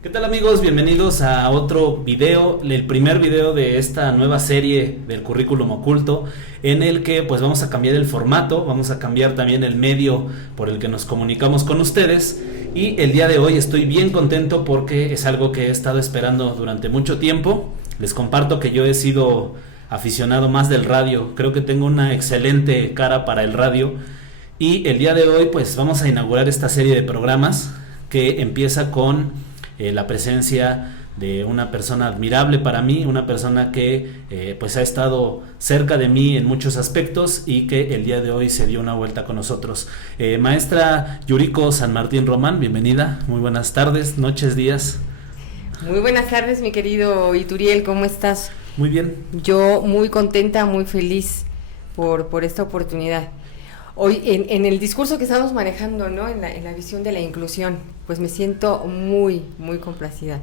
¿Qué tal amigos? Bienvenidos a otro video, el primer video de esta nueva serie del currículum oculto, en el que pues vamos a cambiar el formato, vamos a cambiar también el medio por el que nos comunicamos con ustedes, y el día de hoy estoy bien contento porque es algo que he estado esperando durante mucho tiempo. Les comparto que yo he sido aficionado más del radio, creo que tengo una excelente cara para el radio, y el día de hoy pues vamos a inaugurar esta serie de programas que empieza con la presencia de una persona admirable para mí, una persona que pues ha estado cerca de mí en muchos aspectos y que el día de hoy se dio una vuelta con nosotros. Maestra Yuriko San Martín Román, bienvenida, muy buenas tardes, noches, días. Muy buenas tardes, mi querido Ituriel, ¿cómo estás? Muy bien. Yo muy contenta, muy feliz por esta oportunidad. Hoy en el discurso que estamos manejando, ¿no? En la visión de la inclusión, pues me siento muy complacida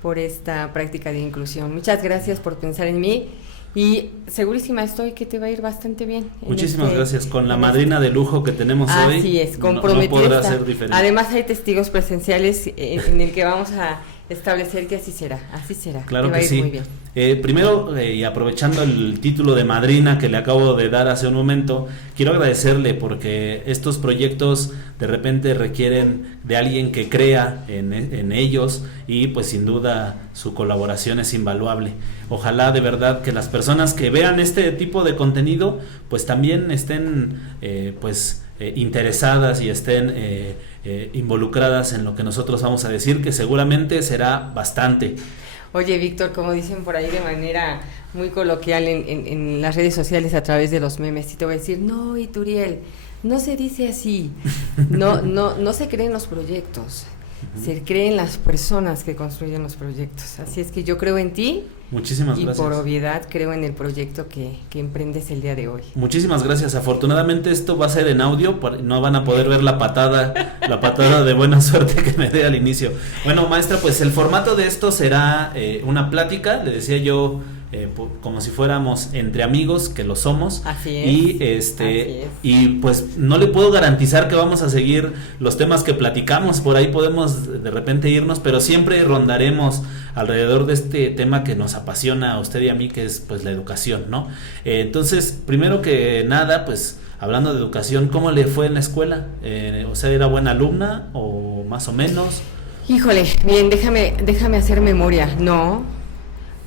por esta práctica de inclusión. Muchas gracias por pensar en mí y segurísima estoy que te va a ir bastante bien. Muchísimas gracias, con la madrina de lujo que tenemos hoy. Así es, comprometida. No podrá ser diferente. Además hay testigos presenciales en el que vamos a establecer que así será. Claro te va que a ir sí. muy bien. Primero, y aprovechando el título de madrina que le acabo de dar hace un momento, quiero agradecerle porque estos proyectos de repente requieren de alguien que crea en ellos, y pues sin duda su colaboración es invaluable. Ojalá de verdad que las personas que vean este tipo de contenido pues también estén interesadas y estén involucradas en lo que nosotros vamos a decir, que seguramente será bastante. Oye, Víctor, como dicen por ahí de manera muy coloquial en las redes sociales a través de los memes, y te voy a decir, no, Ituriel, no se dice así, no se creen los proyectos, se creen las personas que construyen los proyectos. Así es que yo creo en ti. Muchísimas gracias. Y por obviedad creo en el proyecto que emprendes el día de hoy. Muchísimas gracias. Afortunadamente esto va a ser en audio, no van a poder ver la patada de buena suerte que me dé al inicio. Bueno, maestra, pues el formato de esto será una plática, le decía yo, como si fuéramos entre amigos, que lo somos. Así es. Y pues no le puedo garantizar que vamos a seguir los temas que platicamos, por ahí podemos de repente irnos, pero siempre rondaremos alrededor de este tema que nos apasiona a usted y a mí, que es pues la educación, ¿no? Entonces, primero que nada, pues hablando de educación, ¿cómo le fue en la escuela? O sea, ¿era buena alumna o más o menos? Híjole, bien, déjame hacer memoria, ¿no?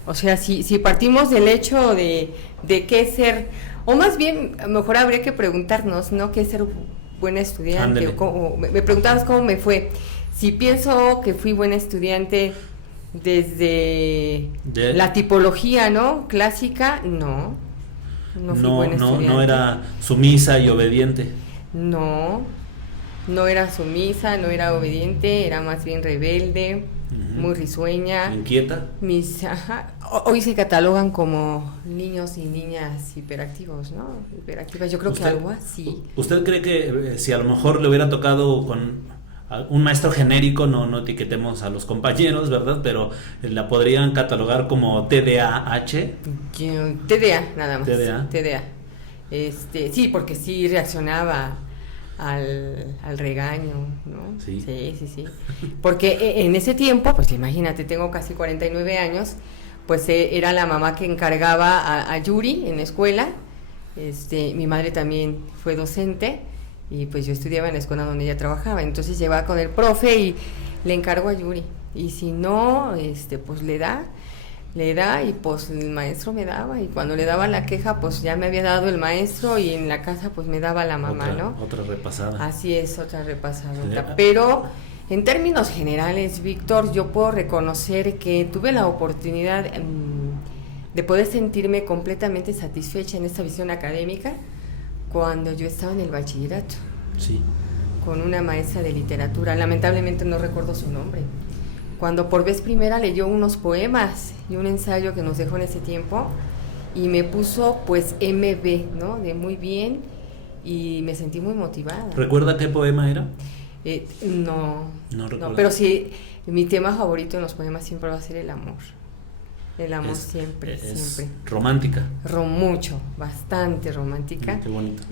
O sea, si partimos del hecho de qué ser, o más bien, mejor habría que preguntarnos, ¿no? ¿Qué es ser buena estudiante? Me preguntabas cómo me fue. Si pienso que fui buena estudiante desde la tipología, ¿no? Clásica, no fui buena estudiante. No era sumisa y obediente. No era sumisa, no era obediente, era más bien rebelde. Muy risueña. ¿Inquieta? Hoy se catalogan como niños y niñas hiperactivos, ¿no? Hiperactivas, yo creo que algo así. ¿Usted cree que si a lo mejor le hubiera tocado con un maestro genérico, no etiquetemos a los compañeros, ¿verdad? Pero la podrían catalogar como TDAH. TDA, nada más. TDA. Sí, porque sí reaccionaba al regaño, ¿no? Sí. Sí. Porque en ese tiempo, pues imagínate, tengo casi 49 años, pues era la mamá que encargaba a Yuri en la escuela. Mi madre también fue docente y pues yo estudiaba en la escuela donde ella trabajaba, entonces llevaba con el profe y le encargo a Yuri, y si no, pues le da y pues el maestro me daba, y cuando le daba la queja pues ya me había dado el maestro, y en la casa pues me daba la mamá, ¿no? Otra repasada. Así es, otra repasada. Sí. Pero en términos generales, Víctor, yo puedo reconocer que tuve la oportunidad de poder sentirme completamente satisfecha en esta visión académica cuando yo estaba en el bachillerato. Sí. Con una maestra de literatura, lamentablemente no recuerdo su nombre, cuando por vez primera leyó unos poemas y un ensayo que nos dejó en ese tiempo, y me puso pues MB, ¿no? De muy bien, y me sentí muy motivada. ¿Recuerda qué poema era? No recuerdo. Pero sí, mi tema favorito en los poemas siempre va a ser el amor. El amor siempre. Romántica. Mucho, bastante romántica. Qué bonito.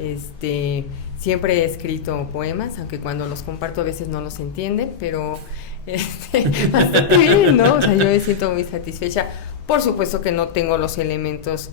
Siempre he escrito poemas, aunque cuando los comparto a veces no los entienden, pero Bastante bien, ¿no? O sea, yo me siento muy satisfecha. Por supuesto que no tengo los elementos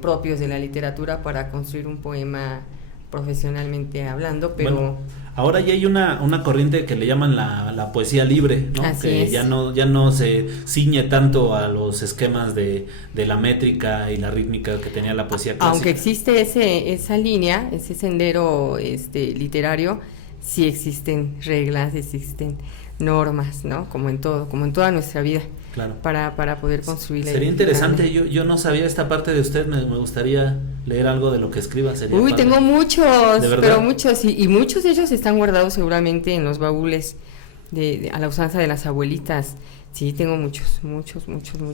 propios de la literatura para construir un poema profesionalmente hablando, pero... Bueno, ahora ya hay una corriente que le llaman la poesía libre, ¿no? Así que es. ya no se ciñe tanto a los esquemas de la métrica y la rítmica que tenía la poesía clásica. Aunque existe esa línea, ese sendero literario, sí existen reglas, existen normas, ¿no? Como en todo, como en toda nuestra vida. Claro. Para poder construir. Sería interesante, yo no sabía esta parte de usted, me gustaría leer algo de lo que escriba. Uy, tengo muchos, pero muchos, y muchos de ellos están guardados seguramente en los baúles a la usanza de las abuelitas. Sí, tengo muchos.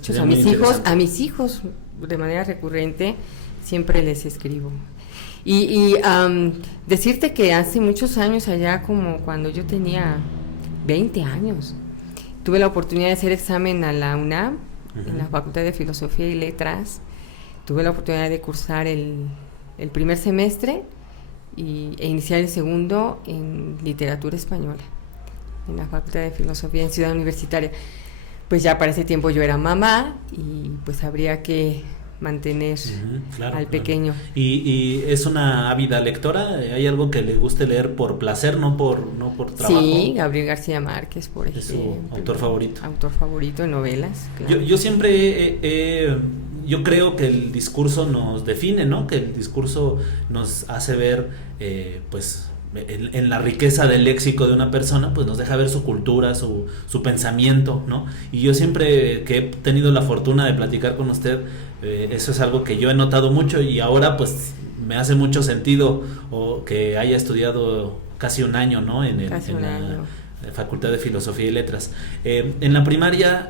Sería A mis hijos de manera recurrente siempre les escribo. Y decirte que hace muchos años, allá como cuando yo tenía 20 años, tuve la oportunidad de hacer examen a la UNAM, uh-huh, en la Facultad de Filosofía y Letras. Tuve la oportunidad de cursar el primer semestre e iniciar el segundo en literatura española, en la Facultad de Filosofía en Ciudad Universitaria. Pues ya para ese tiempo yo era mamá y pues habría que mantener al pequeño. ¿Y es una ávida lectora? ¿Hay algo que le guste leer por placer, no por trabajo? Sí, Gabriel García Márquez, por ejemplo. ¿Es su autor favorito? Autor favorito en novelas, claro. Yo siempre yo creo que el discurso nos define, ¿no? Que el discurso nos hace ver, pues, en la riqueza del léxico de una persona, pues nos deja ver su cultura, su pensamiento, ¿no? Y yo siempre que he tenido la fortuna de platicar con usted, eso es algo que yo he notado mucho y ahora pues me hace mucho sentido que haya estudiado casi un año, ¿no? En la Facultad de Filosofía y Letras. En la primaria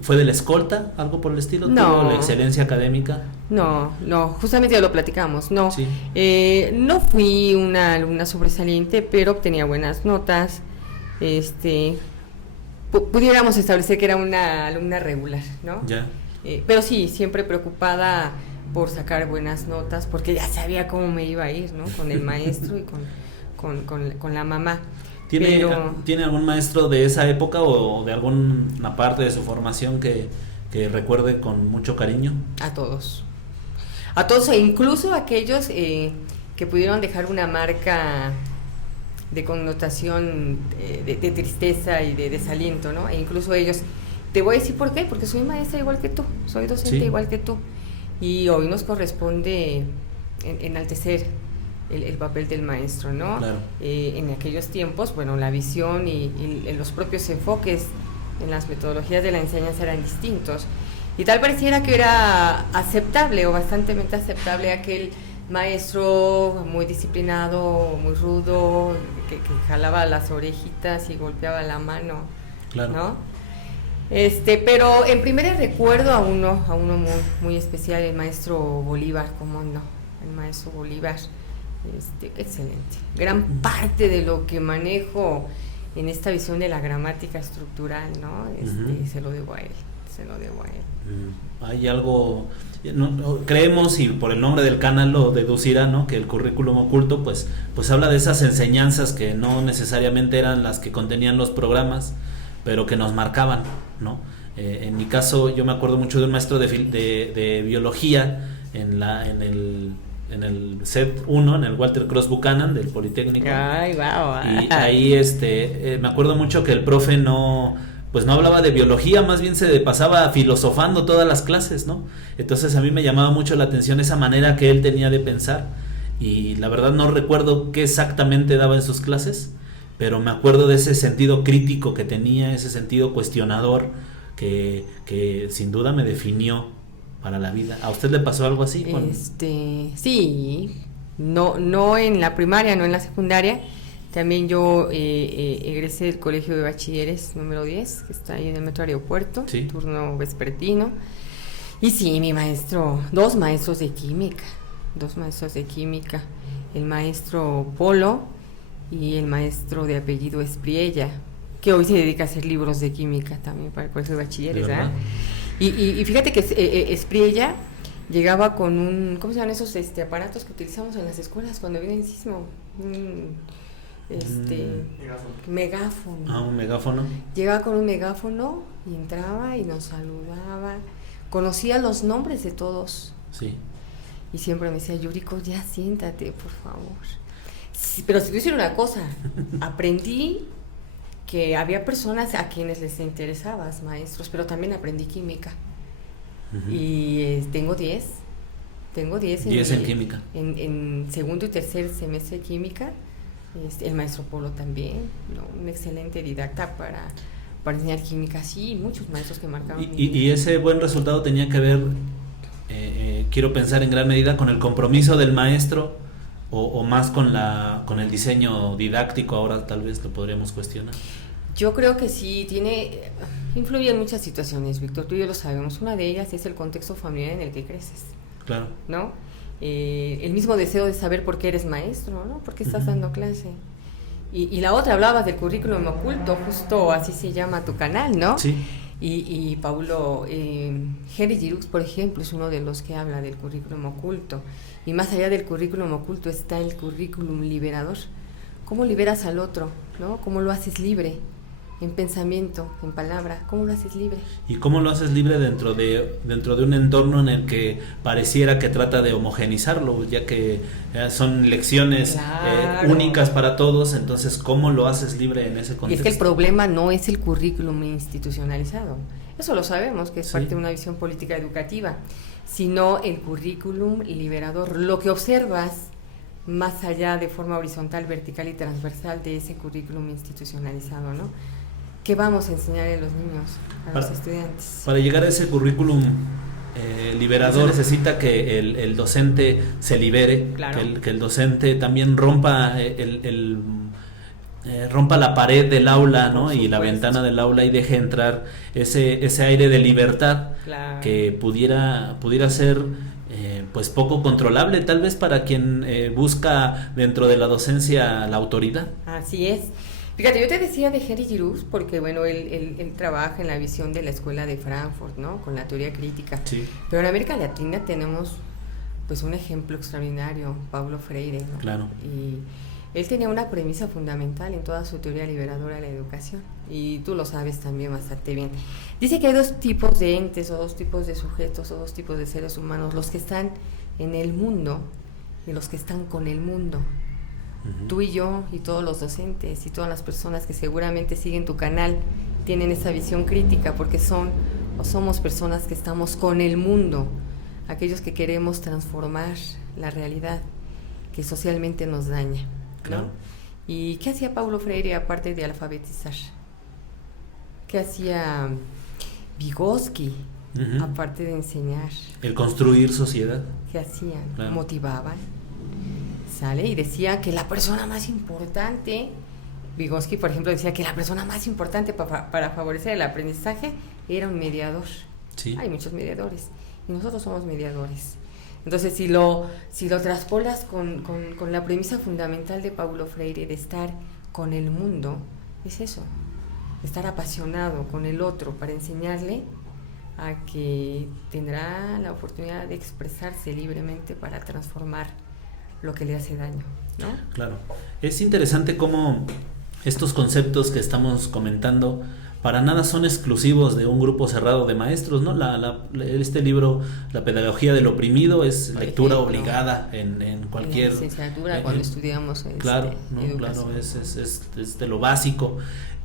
¿fue de la escolta? ¿Algo por el estilo? No. ¿La excelencia académica? No, justamente ya lo platicamos, no. Sí. No fui una alumna sobresaliente, pero obtenía buenas notas. Pudiéramos establecer que era una alumna regular, ¿no? Ya. Pero sí, siempre preocupada por sacar buenas notas, porque ya sabía cómo me iba a ir, ¿no? Con el maestro y con la mamá. ¿Tiene algún maestro de esa época o de alguna parte de su formación que recuerde con mucho cariño? A todos e incluso aquellos que pudieron dejar una marca de connotación de tristeza y de desaliento, ¿no? E incluso ellos, te voy a decir por qué, porque soy maestra igual que tú, soy docente igual que tú, y hoy nos corresponde enaltecer el papel del maestro, ¿no? Claro. En aquellos tiempos, bueno, la visión y los propios enfoques en las metodologías de la enseñanza eran distintos, y tal pareciera que era aceptable o bastante aceptable aquel maestro muy disciplinado, muy rudo, que jalaba las orejitas y golpeaba la mano, claro, ¿no? Pero en primera recuerdo a uno muy, muy especial, el maestro Bolívar, ¿cómo no? El maestro Bolívar, excelente. Gran parte de lo que manejo en esta visión de la gramática estructural, ¿no? Se lo debo a él. Hay algo, creemos, y por el nombre del canal lo deducirá, ¿no? Que el currículum oculto pues habla de esas enseñanzas que no necesariamente eran las que contenían los programas, pero que nos marcaban, ¿no? En mi caso, yo me acuerdo mucho de un maestro de biología en el set 1, en el Walter Cross Buchanan del Politécnico. Ay, wow. Y ahí me acuerdo mucho que el profe no hablaba de biología, más bien se pasaba filosofando todas las clases, ¿no? Entonces a mí me llamaba mucho la atención esa manera que él tenía de pensar, y la verdad no recuerdo qué exactamente daba en sus clases, pero me acuerdo de ese sentido crítico que tenía, ese sentido cuestionador que sin duda me definió para la vida. ¿A usted le pasó algo así? Sí, no en la primaria, no en la secundaria. También yo egresé del Colegio de Bachilleres número 10, que está ahí en el Metro Aeropuerto, sí, turno vespertino. Y sí, dos maestros de química, el maestro Polo y el maestro de apellido Espriella, que hoy se dedica a hacer libros de química también para el Colegio de Bachilleres, ¿verdad? Y fíjate que Espriella llegaba con ¿cómo se llaman esos aparatos que utilizamos en las escuelas cuando viene el sismo? megáfono. Ah, un megáfono. Llegaba con un megáfono y entraba y nos saludaba. Conocía los nombres de todos. Sí. Y siempre me decía, Yuriko, ya siéntate, por favor. Sí, pero si te hiciera una cosa, aprendí que había personas a quienes les interesabas, maestros, pero también aprendí química. Uh-huh. Y tengo 10. Tengo 10 en química. En segundo y tercer semestre de química. El maestro Polo también, ¿no? Un excelente didacta para enseñar química. Sí, muchos maestros que marcaron. Y ese buen resultado tenía que ver, quiero pensar en gran medida, con el compromiso del maestro o más con el diseño didáctico. Ahora tal vez lo podríamos cuestionar. Yo creo que sí, influye en muchas situaciones, Víctor, tú y yo lo sabemos. Una de ellas es el contexto familiar en el que creces. Claro. ¿No? El mismo deseo de saber por qué eres maestro, ¿no? ¿Por qué estás dando clase? Y la otra, hablabas del currículum oculto, justo así se llama tu canal, ¿no? Sí. Y Paulo, Henry Giroux, por ejemplo, es uno de los que habla del currículum oculto. Y más allá del currículum oculto está el currículum liberador. ¿Cómo liberas al otro? ¿No? ¿Cómo lo haces libre? En pensamiento, en palabra, ¿cómo lo haces libre? ¿Y cómo lo haces libre dentro de un entorno en el que pareciera que trata de homogenizarlo, ya que son lecciones claro, únicas para todos? Entonces, ¿cómo lo haces libre en ese contexto? Y es que el problema no es el currículum institucionalizado, eso lo sabemos, que es parte de una visión política educativa, sino el currículum liberador, lo que observas más allá de forma horizontal, vertical y transversal de ese currículum institucionalizado, ¿no? ¿Qué vamos a enseñar a los niños, los estudiantes? Para llegar a ese currículum liberador necesita que el docente se libere, claro, que el docente también rompa rompa la pared del aula, ¿no? Y la ventana del aula y deje entrar ese aire de libertad, claro, que pudiera ser pues poco controlable, tal vez para quien busca dentro de la docencia la autoridad. Así es. Fíjate, yo te decía de Henry Giroux porque, bueno, él trabaja en la visión de la escuela de Frankfurt, ¿no? Con la teoría crítica. Sí. Pero en América Latina tenemos, pues, un ejemplo extraordinario, Paulo Freire, ¿no? Claro. Y él tenía una premisa fundamental en toda su teoría liberadora de la educación. Y tú lo sabes también bastante bien. Dice que hay dos tipos de entes, o dos tipos de sujetos, o dos tipos de seres humanos. Los que están en el mundo y los que están con el mundo. Tú y yo y todos los docentes y todas las personas que seguramente siguen tu canal tienen esa visión crítica porque somos personas que estamos con el mundo, aquellos que queremos transformar la realidad que socialmente nos daña, ¿no? Claro. ¿Y qué hacía Paulo Freire aparte de alfabetizar? ¿Qué hacía Vygotsky aparte de enseñar? El construir sociedad. ¿Qué hacían? Claro. Motivaban. ¿Sale? Y decía que la persona más importante, Vygotsky, por ejemplo, decía que la persona más importante para favorecer el aprendizaje era un mediador. Sí. Hay muchos mediadores y nosotros somos mediadores. Entonces, si lo traspolas con la premisa fundamental de Paulo Freire de estar con el mundo, es eso, estar apasionado con el otro para enseñarle a que tendrá la oportunidad de expresarse libremente para transformar lo que le hace daño, ¿no? Claro. Es interesante cómo estos conceptos que estamos comentando para nada son exclusivos de un grupo cerrado de maestros, ¿no? Este libro, La pedagogía del oprimido, es lectura obligada en cualquier... En la licenciatura, cuando estudiamos claro, ¿no? Claro, es de lo básico.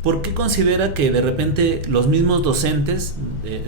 ¿Por qué considera que de repente los mismos docentes,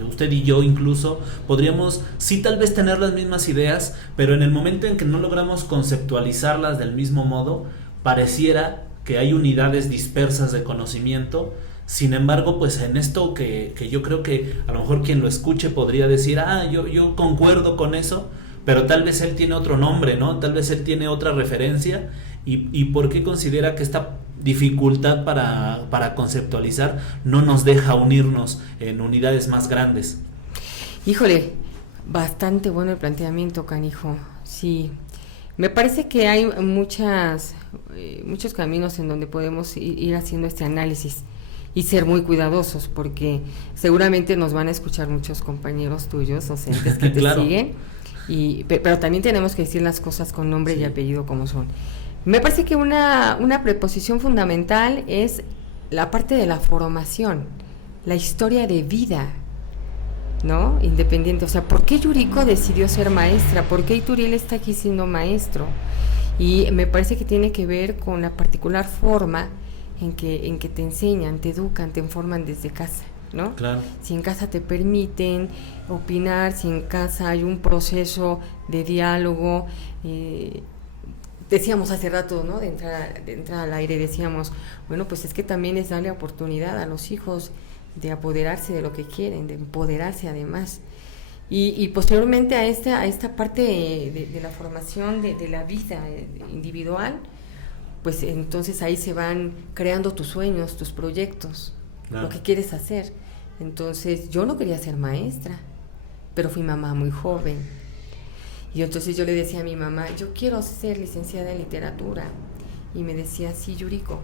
usted y yo incluso, podríamos sí tal vez tener las mismas ideas, pero en el momento en que no logramos conceptualizarlas del mismo modo, pareciera que hay unidades dispersas de conocimiento? Sin embargo, pues en esto que yo creo que a lo mejor quien lo escuche podría decir, yo concuerdo con eso, pero tal vez él tiene otro nombre, ¿no? Tal vez él tiene otra referencia. ¿Y por qué considera que esta dificultad para conceptualizar no nos deja unirnos en unidades más grandes? Híjole, bastante bueno el planteamiento, canijo. Sí, me parece que hay muchos caminos en donde podemos ir haciendo este análisis y ser muy cuidadosos, porque seguramente nos van a escuchar muchos compañeros tuyos, docentes que te claro. siguen, pero también tenemos que decir las cosas con nombre y apellido como son. Me parece que una preposición fundamental es la parte de la formación, la historia de vida, ¿no? Independiente, o sea, ¿por qué Yuriko decidió ser maestra? ¿Por qué Ituriel está aquí siendo maestro? Y me parece que tiene que ver con la particular forma en que te enseñan, te educan, te informan desde casa, ¿no? Claro. Si en casa te permiten opinar, si en casa hay un proceso de diálogo, decíamos hace rato, ¿no? De entrar al aire, decíamos, bueno, pues es que también es darle oportunidad a los hijos de apoderarse de lo que quieren, de empoderarse además. Y posteriormente a esta parte de la formación de la vida individual, pues entonces ahí se van creando tus sueños, tus proyectos, lo que quieres hacer. Entonces yo no quería ser maestra, pero fui mamá muy joven. Y entonces yo le decía a mi mamá, yo quiero ser licenciada en literatura. Y me decía, sí, Yuriko,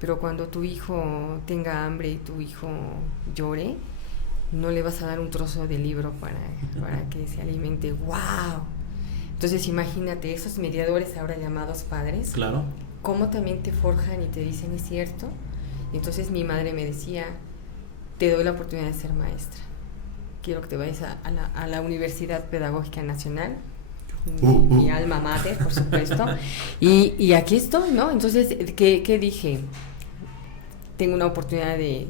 pero cuando tu hijo tenga hambre y tu hijo llore, no le vas a dar un trozo de libro para que se alimente. ¡Wow! Entonces imagínate, esos mediadores ahora llamados padres, claro, cómo también te forjan y te dicen, ¿es cierto? Y entonces mi madre me decía, te doy la oportunidad de ser maestra. Quiero que te vayas a la Universidad Pedagógica Nacional, mi alma mater, por supuesto. Y aquí estoy, ¿no? Entonces, ¿qué dije? Tengo una oportunidad de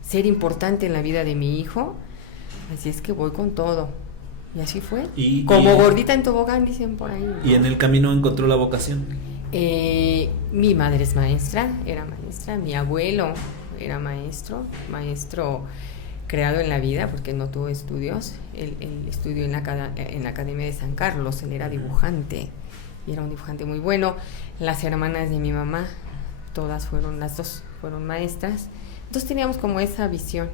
ser importante en la vida de mi hijo, así es que voy con todo. Y así fue. Como gordita en tobogán, dicen por ahí, ¿no? ¿Y en el camino encontró la vocación? Mi madre es maestra, era maestra, mi abuelo era maestro creado en la vida porque no tuvo estudios. Él estudió en la Academia de San Carlos, él era dibujante y era un dibujante muy bueno. Las hermanas de mi mamá, las dos fueron maestras, entonces teníamos como esa visión.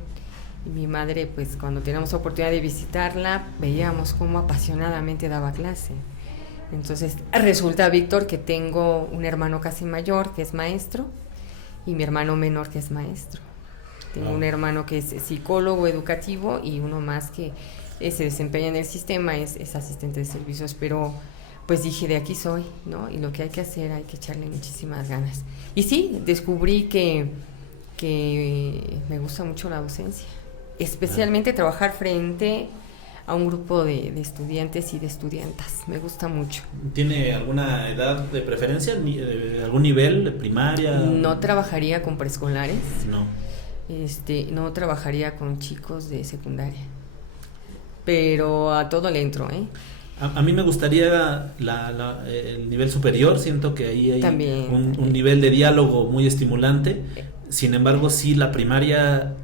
Y mi madre, pues cuando teníamos oportunidad de visitarla, veíamos cómo apasionadamente daba clase. Entonces resulta, Víctor, que tengo un hermano casi mayor que es maestro y mi hermano menor que es maestro. Tengo un hermano que es psicólogo educativo y uno más que se desempeña en el sistema, es asistente de servicios, pero pues dije, de aquí soy, ¿no? Y lo que hay que hacer, hay que echarle muchísimas ganas. Y sí, descubrí que me gusta mucho la docencia, especialmente trabajar frente a un grupo de estudiantes y de estudiantas, me gusta mucho. ¿Tiene alguna edad de preferencia? ¿Algún nivel de primaria? No trabajaría con preescolares. No. No trabajaría con chicos de secundaria, pero a todo le entro, ¿eh? A mí me gustaría el nivel superior, siento que ahí hay también, un nivel de diálogo muy estimulante. Sin embargo, sí, la primaria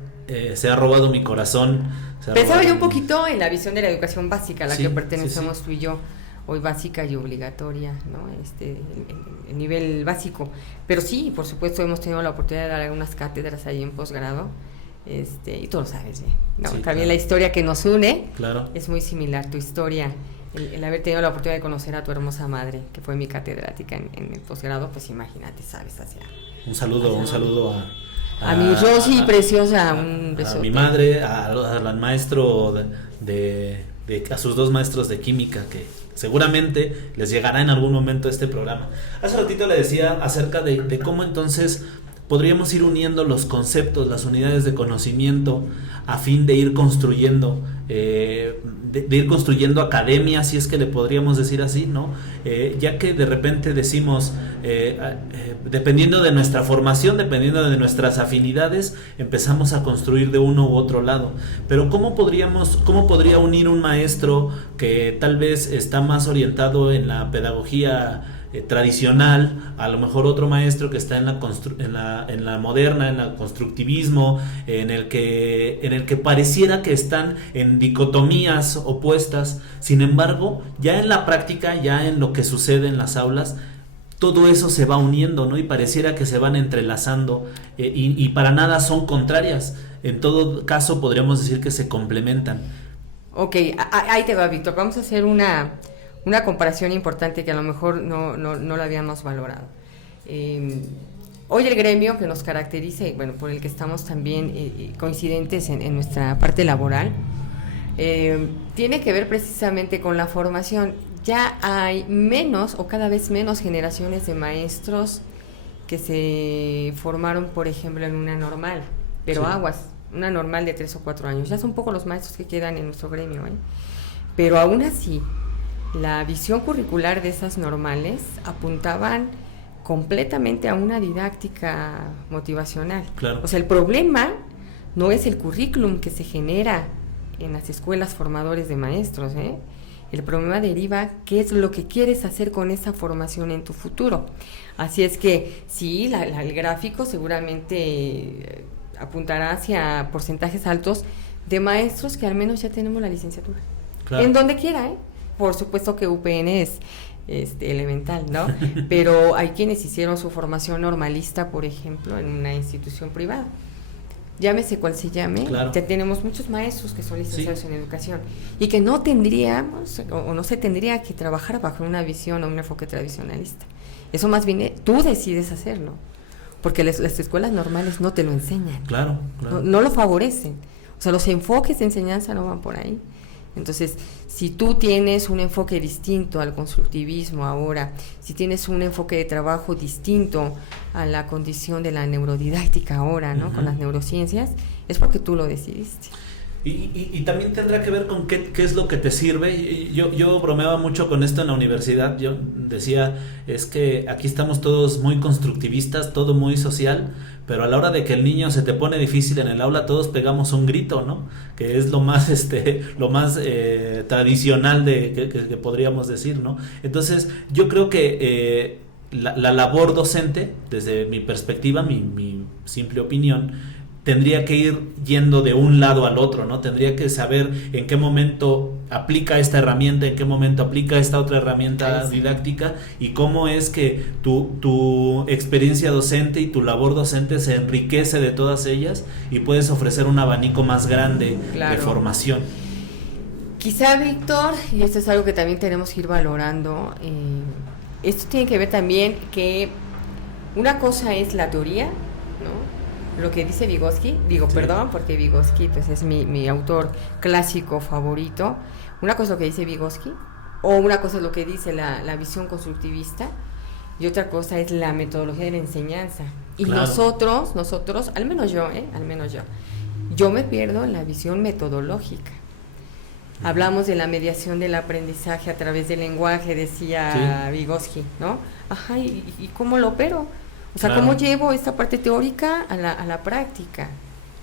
se ha robado mi corazón. Pensaba yo un poquito en la visión de la educación básica a la que pertenecemos tú y yo, hoy básica y obligatoria, ¿no? El nivel básico. Pero sí, por supuesto, hemos tenido la oportunidad de dar algunas cátedras ahí en posgrado, y tú lo sabes bien, ¿no? Sí, También claro. La historia que nos une, claro, es muy similar, tu historia. El haber tenido la oportunidad de conocer a tu hermosa madre, que fue mi catedrática en el posgrado, pues imagínate, sabes, un saludo a mi Rosy preciosa, un besote. A mi madre, al maestro a sus dos maestros de química, que seguramente les llegará en algún momento este programa. Hace ratito le decía acerca de cómo entonces podríamos ir uniendo los conceptos, las unidades de conocimiento, a fin de ir construyendo academia, si es que le podríamos decir así, ¿no? Ya que de repente decimos, dependiendo de nuestra formación, dependiendo de nuestras afinidades, empezamos a construir de uno u otro lado. Pero ¿cómo podría unir un maestro que tal vez está más orientado en la pedagogía tradicional, a lo mejor otro maestro que está en la moderna, en el constructivismo, en el que pareciera que están en dicotomías opuestas? Sin embargo, ya en la práctica, ya en lo que sucede en las aulas, todo eso se va uniendo, ¿no? Y pareciera que se van entrelazando, y para nada son contrarias. En todo caso, podríamos decir que se complementan. Ok, ahí te va, Víctor. Vamos a hacer una comparación importante que a lo mejor no la habíamos valorado. Hoy el gremio que nos caracteriza y bueno, por el que estamos también coincidentes en nuestra parte laboral, tiene que ver precisamente con la formación. ya hay menos o cada vez menos generaciones de maestros que se formaron, por ejemplo, en una normal, pero Sí. aguas, una normal de 3 o 4 años. Ya son pocos los maestros que quedan en nuestro gremio, ¿eh? Pero aún así, la visión curricular de esas normales apuntaban completamente a una didáctica motivacional. Claro. O sea, el problema no es el currículum que se genera en las escuelas formadores de maestros, ¿eh? El problema deriva qué es lo que quieres hacer con esa formación en tu futuro. Así es que sí, el gráfico seguramente apuntará hacia porcentajes altos de maestros que al menos ya tenemos la licenciatura. Claro. En donde quiera, ¿eh? Por supuesto que UPN es elemental, ¿no? Pero hay quienes hicieron su formación normalista, por ejemplo, en una institución privada. Llámese cual se llame, Claro. ya tenemos muchos maestros que son licenciados Sí. en educación y que no tendríamos o no se tendría que trabajar bajo una visión o un enfoque tradicionalista. Eso más bien tú decides hacerlo, porque las escuelas normales no te lo enseñan, Claro, claro. no lo favorecen. O sea, los enfoques de enseñanza no van por ahí. Entonces, si tú tienes un enfoque distinto al constructivismo ahora, si tienes un enfoque de trabajo distinto a la condición de la neurodidáctica ahora, ¿no? Uh-huh. Con las neurociencias, es porque tú lo decidiste. Y también tendrá que ver con qué es lo que te sirve. Yo bromeaba mucho con esto en la universidad. Yo decía, es que aquí estamos todos muy constructivistas, todo muy social, pero a la hora de que el niño se te pone difícil en el aula, todos pegamos un grito, ¿no? Que es lo más tradicional que podríamos decir, ¿no? Entonces, yo creo que la labor docente, desde mi perspectiva, mi simple opinión, tendría que ir yendo de un lado al otro, ¿no? Tendría que saber en qué momento aplica esta herramienta, en qué momento aplica esta otra herramienta didáctica, y cómo es que tu experiencia docente y tu labor docente se enriquece de todas ellas y puedes ofrecer un abanico más grande de formación. Quizá, Víctor, y esto es algo que también tenemos que ir valorando, esto tiene que ver también que una cosa es la teoría, ¿no? Lo que dice Vygotsky, perdón, porque Vygotsky pues es mi autor clásico favorito. Una cosa es lo que dice Vygotsky, o una cosa es lo que dice la visión constructivista, y otra cosa es la metodología de la enseñanza. Y claro. nosotros, al menos yo me pierdo en la visión metodológica. Hablamos de la mediación del aprendizaje a través del lenguaje, decía Vygotsky, ¿no? Ajá, ¿y cómo lo opero? O sea, claro. ¿cómo llevo esta parte teórica a la práctica?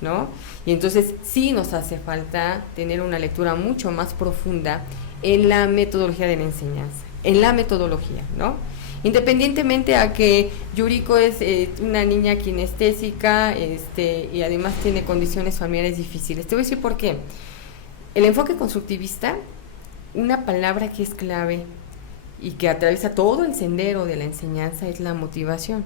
¿No? Y entonces sí nos hace falta tener una lectura mucho más profunda en la metodología de la enseñanza, en la metodología, ¿no? Independientemente a que Yuriko es una niña kinestésica y además tiene condiciones familiares difíciles. Te voy a decir por qué. El enfoque constructivista, una palabra que es clave y que atraviesa todo el sendero de la enseñanza es la motivación.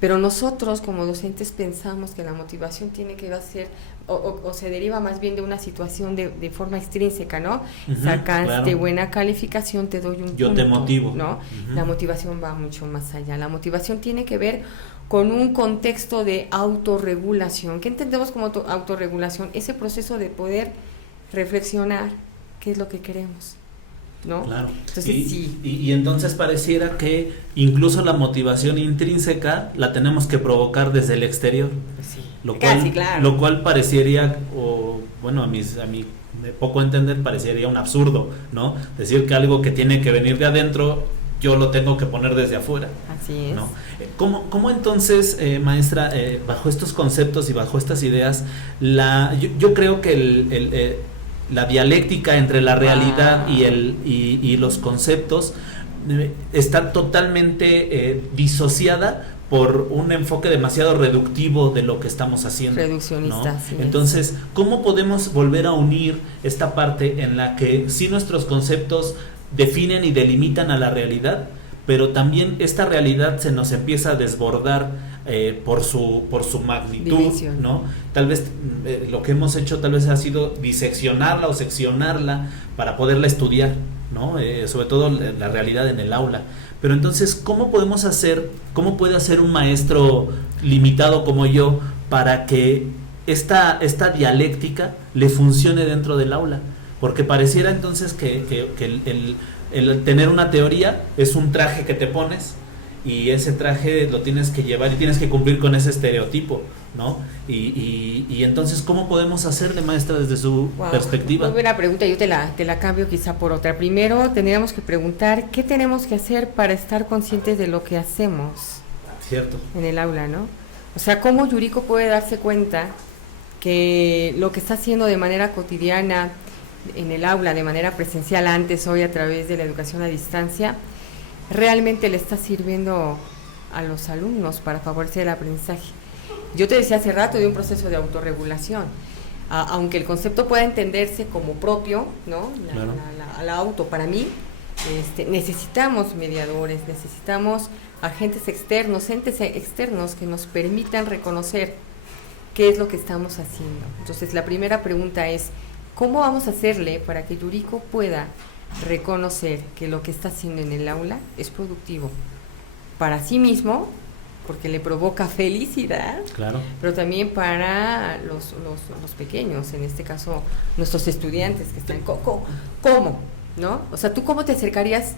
Pero nosotros como docentes pensamos que la motivación tiene que ser o se deriva más bien de una situación de forma extrínseca, ¿no? Sacaste buena calificación, te doy un punto. Yo te motivo. ¿No? La motivación va mucho más allá. La motivación tiene que ver con un contexto de autorregulación. ¿Qué entendemos como autorregulación? Ese proceso de poder reflexionar qué es lo que queremos, ¿no? Claro. Entonces, y entonces pareciera que incluso la motivación intrínseca la tenemos que provocar desde el exterior. Sí. Claro. Lo cual parecería, a mi poco entender, parecería un absurdo, ¿no? Decir que algo que tiene que venir de adentro, yo lo tengo que poner desde afuera. Así es. ¿No? ¿Cómo entonces, maestra, bajo estos conceptos y bajo estas ideas, yo creo que la dialéctica entre la realidad y los conceptos está totalmente disociada por un enfoque demasiado reductivo de lo que estamos haciendo. Reduccionista, ¿no? sí. Entonces, ¿cómo podemos volver a unir esta parte en la que sí nuestros conceptos definen y delimitan a la realidad, pero también esta realidad se nos empieza a desbordar por su magnitud, Dimensión. ¿no? Tal vez lo que hemos hecho tal vez ha sido diseccionarla o seccionarla para poderla estudiar, ¿no? Sobre todo la realidad en el aula. Pero entonces, ¿cómo puede hacer un maestro limitado como yo para que esta dialéctica le funcione dentro del aula? Porque pareciera entonces que El tener una teoría es un traje que te pones y ese traje lo tienes que llevar y tienes que cumplir con ese estereotipo, ¿no? Y entonces, ¿cómo podemos hacerle, maestra, desde su perspectiva? Muy buena pregunta, yo te la cambio quizá por otra. Primero, tendríamos que preguntar qué tenemos que hacer para estar conscientes de lo que hacemos. Cierto. En el aula, ¿no? O sea, ¿cómo Yuriko puede darse cuenta que lo que está haciendo de manera cotidiana en el aula, de manera presencial antes, hoy a través de la educación a distancia, realmente le está sirviendo a los alumnos para favorecer el aprendizaje? Yo te decía hace rato de un proceso de autorregulación, aunque el concepto pueda entenderse como propio, ¿no? Claro. La auto, para mí, necesitamos mediadores, necesitamos agentes externos, entes externos que nos permitan reconocer qué es lo que estamos haciendo. Entonces, la primera pregunta es, ¿cómo vamos a hacerle para que Yuriko pueda reconocer que lo que está haciendo en el aula es productivo para sí mismo, porque le provoca felicidad, claro, pero también para los pequeños, en este caso nuestros estudiantes que están, ¿cómo? ¿No? O sea, ¿tú cómo te acercarías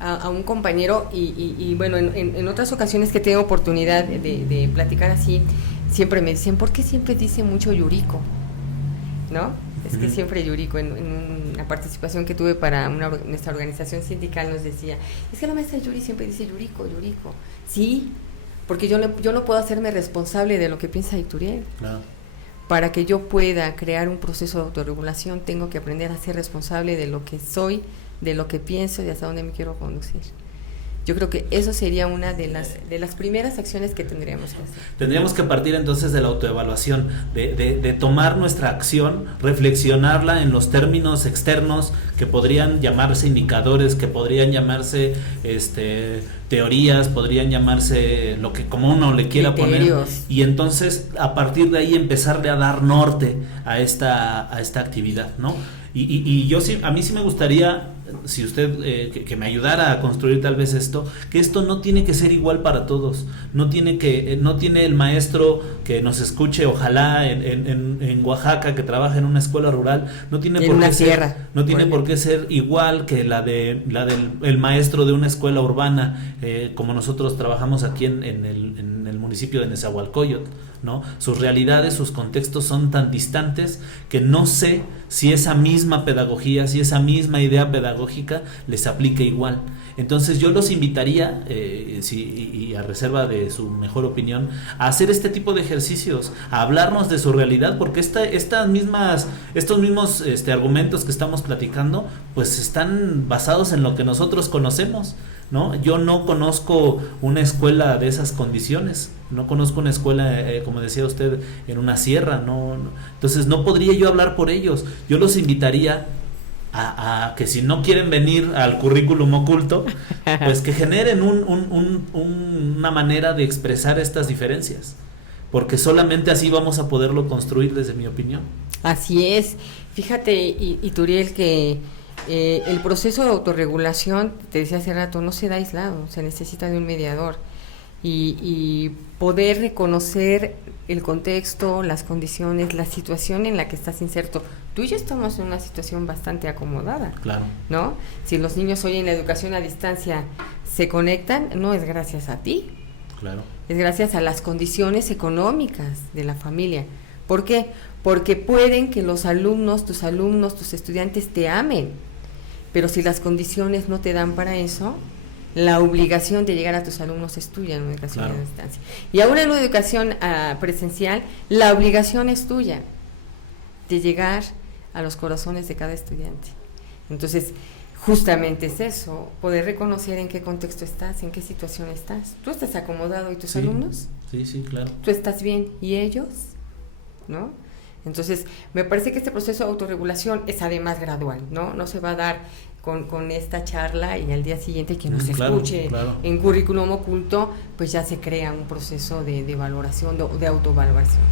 a un compañero? Y bueno, en otras ocasiones que tengo oportunidad de platicar así, siempre me dicen, ¿por qué siempre dice mucho Yuriko? ¿No? Es que siempre Yuriko, en una participación que tuve para nuestra organización sindical, nos decía, es que la maestra Yuri siempre dice Yuriko. Sí, porque yo no puedo hacerme responsable de lo que piensa Ituriel. Claro. Para que yo pueda crear un proceso de autorregulación, tengo que aprender a ser responsable de lo que soy, de lo que pienso y hasta dónde me quiero conducir. Yo creo que eso sería una de las primeras acciones que tendríamos que hacer. Tendríamos que partir entonces de la autoevaluación, de tomar nuestra acción, reflexionarla en los términos externos que podrían llamarse indicadores, que podrían llamarse teorías, podrían llamarse lo que como uno le quiera criterios. Poner, y entonces a partir de ahí empezarle a dar norte a esta actividad, ¿no? Y yo sí, a mí sí me gustaría, si usted que me ayudara a construir tal vez esto, que esto no tiene que ser igual para todos, no tiene el maestro que nos escuche, ojalá en Oaxaca, que trabaja en una escuela rural, no tiene por qué ser igual que la del maestro de una escuela urbana, como nosotros trabajamos aquí en el municipio de Nezahualcóyotl, ¿no? Sus realidades, sus contextos son tan distantes que no sé si esa misma pedagogía, si esa misma idea pedagógica les aplique igual. Entonces yo los invitaría, y a reserva de su mejor opinión, a hacer este tipo de ejercicios, a hablarnos de su realidad, porque estos mismos argumentos que estamos platicando, pues están basados en lo que nosotros conocemos, ¿no? Yo no conozco una escuela de esas condiciones, no conozco una escuela, como decía usted, en una sierra, no. Entonces no podría yo hablar por ellos. Yo los invitaría a que si no quieren venir al currículum oculto, pues que generen una manera de expresar estas diferencias, porque solamente así vamos a poderlo construir, desde mi opinión. Así es. Fíjate, Ituriel, que el proceso de autorregulación, te decía hace rato, no se da aislado, se necesita de un mediador y poder reconocer el contexto, las condiciones, la situación en la que estás inserto. Tú y yo estamos en una situación bastante acomodada, claro, ¿no? Si los niños hoy en la educación a distancia se conectan, no es gracias a ti, claro, es gracias a las condiciones económicas de la familia. ¿Por qué? Porque pueden que los alumnos, tus estudiantes te amen, pero si las condiciones no te dan para eso, la obligación de llegar a tus alumnos es tuya en una educación a distancia. Y ahora en una educación presencial, la obligación es tuya de llegar a los corazones de cada estudiante. Entonces, justamente es eso, poder reconocer en qué contexto estás, en qué situación estás. ¿Tú estás acomodado y tus alumnos? Sí, claro. ¿Tú estás bien y ellos? ¿No? Entonces, me parece que este proceso de autorregulación es además gradual, ¿no? No se va a dar con esta charla y al día siguiente que nos escuche en currículum oculto, pues ya se crea un proceso de valoración, de autovaloración.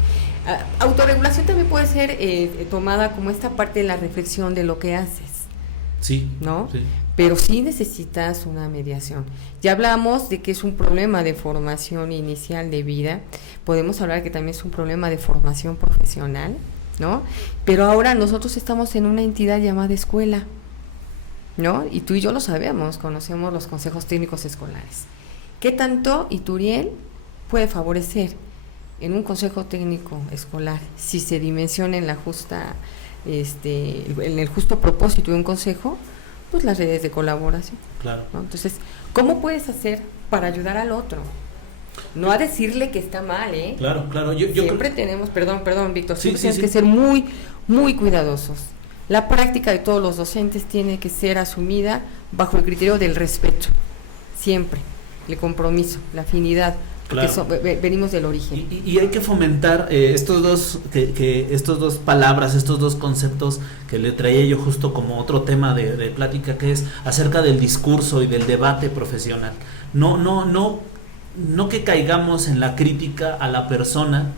Autorregulación también puede ser tomada como esta parte de la reflexión de lo que haces. Sí. ¿No? Sí. Pero sí necesitas una mediación. Ya hablamos de que es un problema de formación inicial de vida, podemos hablar que también es un problema de formación profesional, ¿no? Pero ahora nosotros estamos en una entidad llamada escuela. ¿no? Y tú y yo lo sabemos, conocemos los consejos técnicos escolares. ¿Qué tanto Ituriel puede favorecer en un consejo técnico escolar si se dimensiona en la justa, en el justo propósito de un consejo? Pues las redes de colaboración. Claro. ¿No? Entonces, ¿cómo puedes hacer para ayudar al otro? No a decirle que está mal, ¿eh? Claro, claro. Siempre tenemos, perdón, Víctor, Sí, siempre sí, tenemos sí. que ser muy, muy cuidadosos. La práctica de todos los docentes tiene que ser asumida bajo el criterio del respeto, siempre, el compromiso, la afinidad, porque Claro. venimos del origen. Y hay que fomentar estos dos palabras, estos dos conceptos que le traía yo justo como otro tema de plática, que es acerca del discurso y del debate profesional. No que caigamos en la crítica a la persona,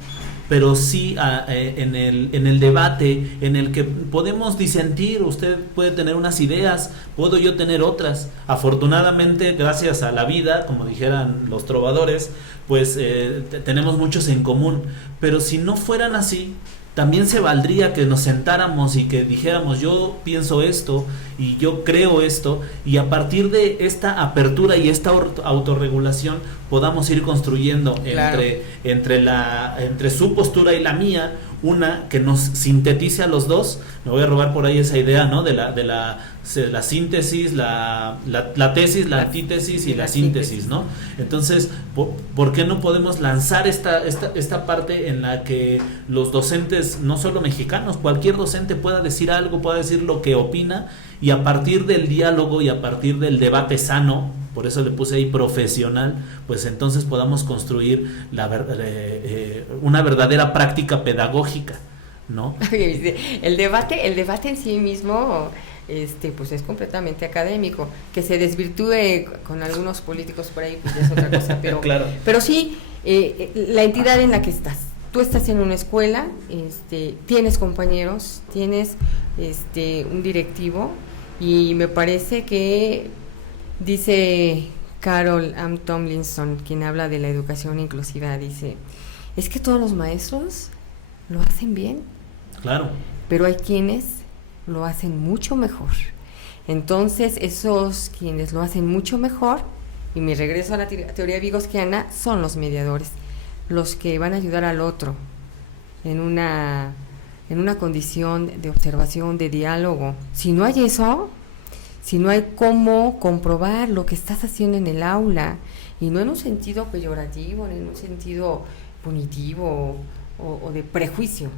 pero sí en el debate en el que podemos disentir. Usted puede tener unas ideas, puedo yo tener otras. Afortunadamente, gracias a la vida, como dijeran los trovadores, pues tenemos muchos en común. Pero si no fueran así, también se valdría que nos sentáramos y que dijéramos: yo pienso esto y yo creo esto, y a partir de esta apertura y esta autorregulación podamos ir construyendo Claro. entre su postura y la mía una que nos sintetice a los dos. Me voy a robar por ahí esa idea, ¿no? De la síntesis, la tesis, la antítesis y la síntesis, ¿no? Entonces, ¿por qué no podemos lanzar esta parte en la que los docentes, no solo mexicanos, cualquier docente pueda decir algo, pueda decir lo que opina, y a partir del diálogo y a partir del debate sano, por eso le puse ahí profesional, pues entonces podamos construir una verdadera práctica pedagógica, ¿no? El debate en sí mismo, pues es completamente académico. Que se desvirtúe con algunos políticos por ahí, pues ya es otra cosa. Pero, Claro. pero sí, la entidad en la que estás. Tú estás en una escuela, tienes compañeros, tienes un directivo, y me parece que dice Carol M. Tomlinson, quien habla de la educación inclusiva, dice: es que todos los maestros lo hacen bien, Claro. pero hay quienes lo hacen mucho mejor. Entonces, esos quienes lo hacen mucho mejor, y me regreso a la teoría vigosquiana, son los mediadores, los que van a ayudar al otro en una condición de observación, de diálogo. Si no hay eso, si no hay cómo comprobar lo que estás haciendo en el aula, y no en un sentido peyorativo, ni en un sentido punitivo o de prejuicio,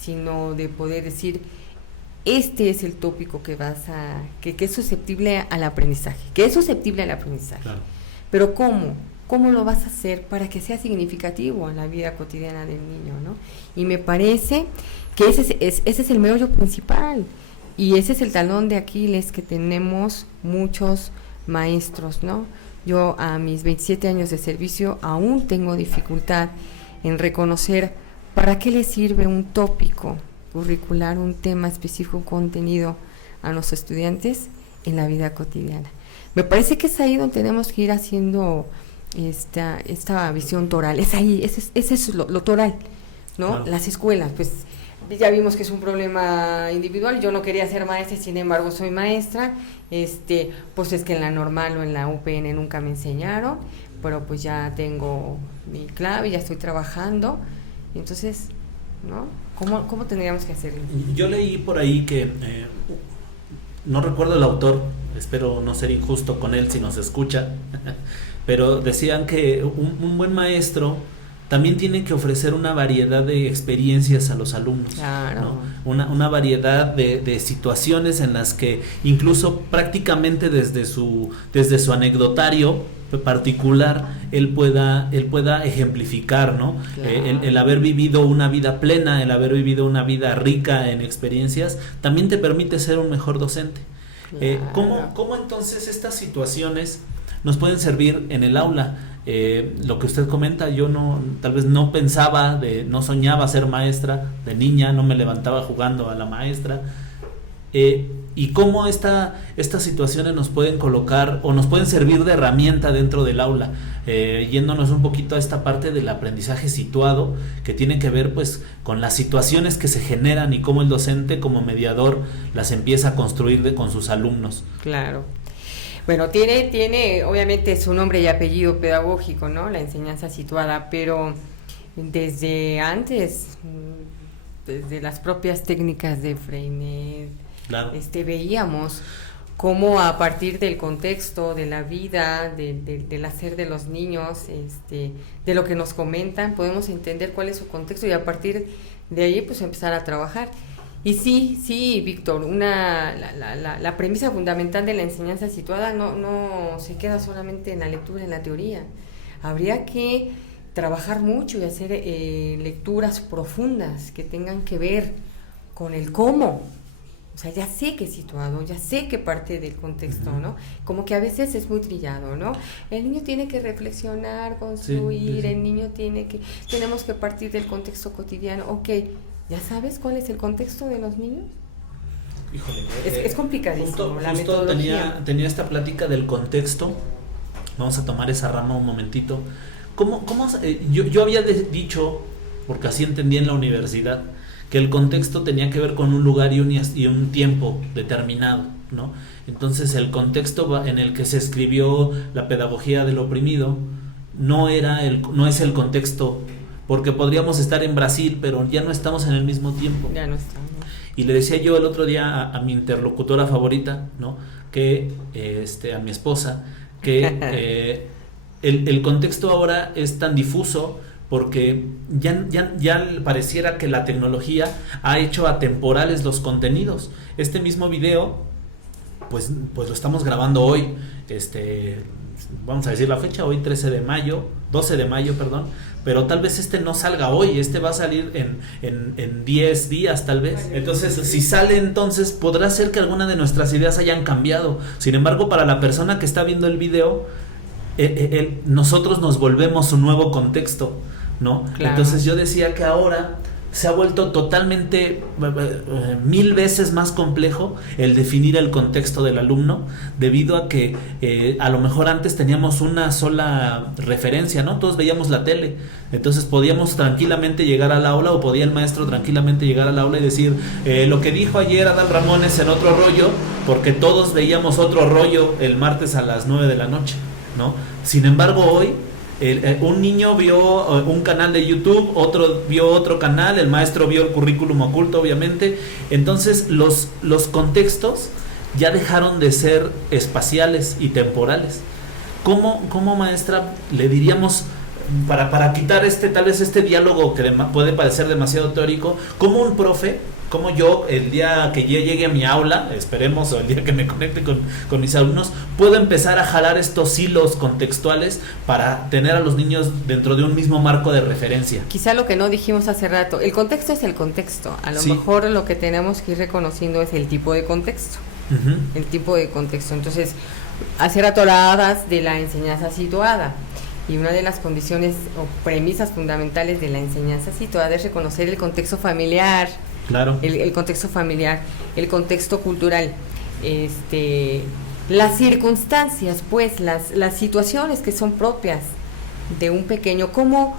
sino de poder decir: este es el tópico que que es susceptible al aprendizaje, Claro. pero ¿cómo lo vas a hacer para que sea significativo en la vida cotidiana del niño, ¿no? Y me parece que ese es el meollo principal, y ese es el talón de Aquiles que tenemos muchos maestros, ¿no? Yo, a mis 27 años de servicio, aún tengo dificultad en reconocer para qué le sirve un tópico curricular, un tema específico, un contenido a nuestros estudiantes en la vida cotidiana. Me parece que es ahí donde tenemos que ir haciendo esta visión toral. Es ahí, ese es lo toral, ¿no? Claro. Las escuelas, pues ya vimos que es un problema individual. Yo no quería ser maestra, sin embargo soy maestra. Pues es que en la normal o en la UPN nunca me enseñaron, pero pues ya tengo mi clave, ya estoy trabajando. Entonces, ¿no? ¿Cómo tendríamos que hacerlo? Yo leí por ahí que no recuerdo el autor, espero no ser injusto con él si nos escucha, pero decían que un buen maestro también tiene que ofrecer una variedad de experiencias a los alumnos, Claro. ¿no? Una variedad de situaciones en las que incluso prácticamente desde su anecdotario particular él pueda ejemplificar, ¿no? Claro. El haber vivido una vida plena, el haber vivido una vida rica en experiencias, también te permite ser un mejor docente. Claro. ¿Cómo entonces estas situaciones nos pueden servir en el aula? Lo que usted comenta, yo tal vez no pensaba, no soñaba ser maestra de niña, no me levantaba jugando a la maestra, y cómo estas situaciones nos pueden colocar o nos pueden servir de herramienta dentro del aula, yéndonos un poquito a esta parte del aprendizaje situado, que tiene que ver pues con las situaciones que se generan y cómo el docente como mediador las empieza a construir con sus alumnos. Claro. Bueno, tiene obviamente su nombre y apellido pedagógico, ¿no? La enseñanza situada, pero desde antes, desde las propias técnicas de Freinet, claro, veíamos cómo a partir del contexto, de la vida, del hacer de los niños, de lo que nos comentan, podemos entender cuál es su contexto y a partir de ahí pues empezar a trabajar. Y sí, Víctor, la premisa fundamental de la enseñanza situada no se queda solamente en la lectura, en la teoría. Habría que trabajar mucho y hacer lecturas profundas que tengan que ver con el cómo. O sea, ya sé que es situado, ya sé que parte del contexto, ¿no? Como que a veces es muy trillado, ¿no? El niño tiene que reflexionar, construir, el niño tenemos que partir del contexto cotidiano. Ok, ¿ya sabes cuál es el contexto de los niños? Híjole, es complicadísimo. Justo tenía esta plática del contexto. Vamos a tomar esa rama un momentito. Yo había dicho, porque así entendí en la universidad, que el contexto tenía que ver con un lugar y un tiempo determinado, ¿no? Entonces el contexto en el que se escribió la pedagogía del oprimido no es el contexto, porque podríamos estar en Brasil, pero ya no estamos en el mismo tiempo. Ya no estamos. Y le decía yo el otro día a mi interlocutora favorita, ¿no? Que a mi esposa, que el contexto ahora es tan difuso porque ya pareciera que la tecnología ha hecho atemporales los contenidos. Este mismo video, pues lo estamos grabando hoy, vamos a decir la fecha, hoy 12 de mayo, pero tal vez no salga hoy, va a salir en 10 días tal vez. Entonces, si sale entonces, podrá ser que alguna de nuestras ideas hayan cambiado. Sin embargo, para la persona que está viendo el video, nosotros nos volvemos un nuevo contexto, ¿no? Claro. Entonces yo decía que ahora se ha vuelto totalmente 1000 veces más complejo el definir el contexto del alumno, debido a que a lo mejor antes teníamos una sola referencia, ¿no? Todos veíamos la tele, entonces podíamos tranquilamente llegar al aula, o podía el maestro tranquilamente llegar al aula y decir lo que dijo ayer Adal Ramones en otro rollo, porque todos veíamos otro rollo el martes a las 9 de la noche, ¿no? Sin embargo, hoy un niño vio un canal de YouTube, otro vio otro canal, el maestro vio el currículum oculto, obviamente. Entonces los contextos ya dejaron de ser espaciales y temporales. ¿Cómo maestra le diríamos, para quitar tal vez este diálogo que puede parecer demasiado teórico, como un profe, como yo, el día que ya llegue a mi aula, esperemos, o el día que me conecte con mis alumnos, puedo empezar a jalar estos hilos contextuales para tener a los niños dentro de un mismo marco de referencia? Quizá lo que no dijimos hace rato, el contexto es el contexto, a lo mejor lo que tenemos que ir reconociendo es el tipo de contexto, el tipo de contexto. Entonces, hace rato hablabas de la enseñanza situada, y una de las condiciones o premisas fundamentales de la enseñanza situada es reconocer el contexto familiar. Claro. El contexto familiar, el contexto cultural, las circunstancias, pues, las situaciones que son propias de un pequeño, cómo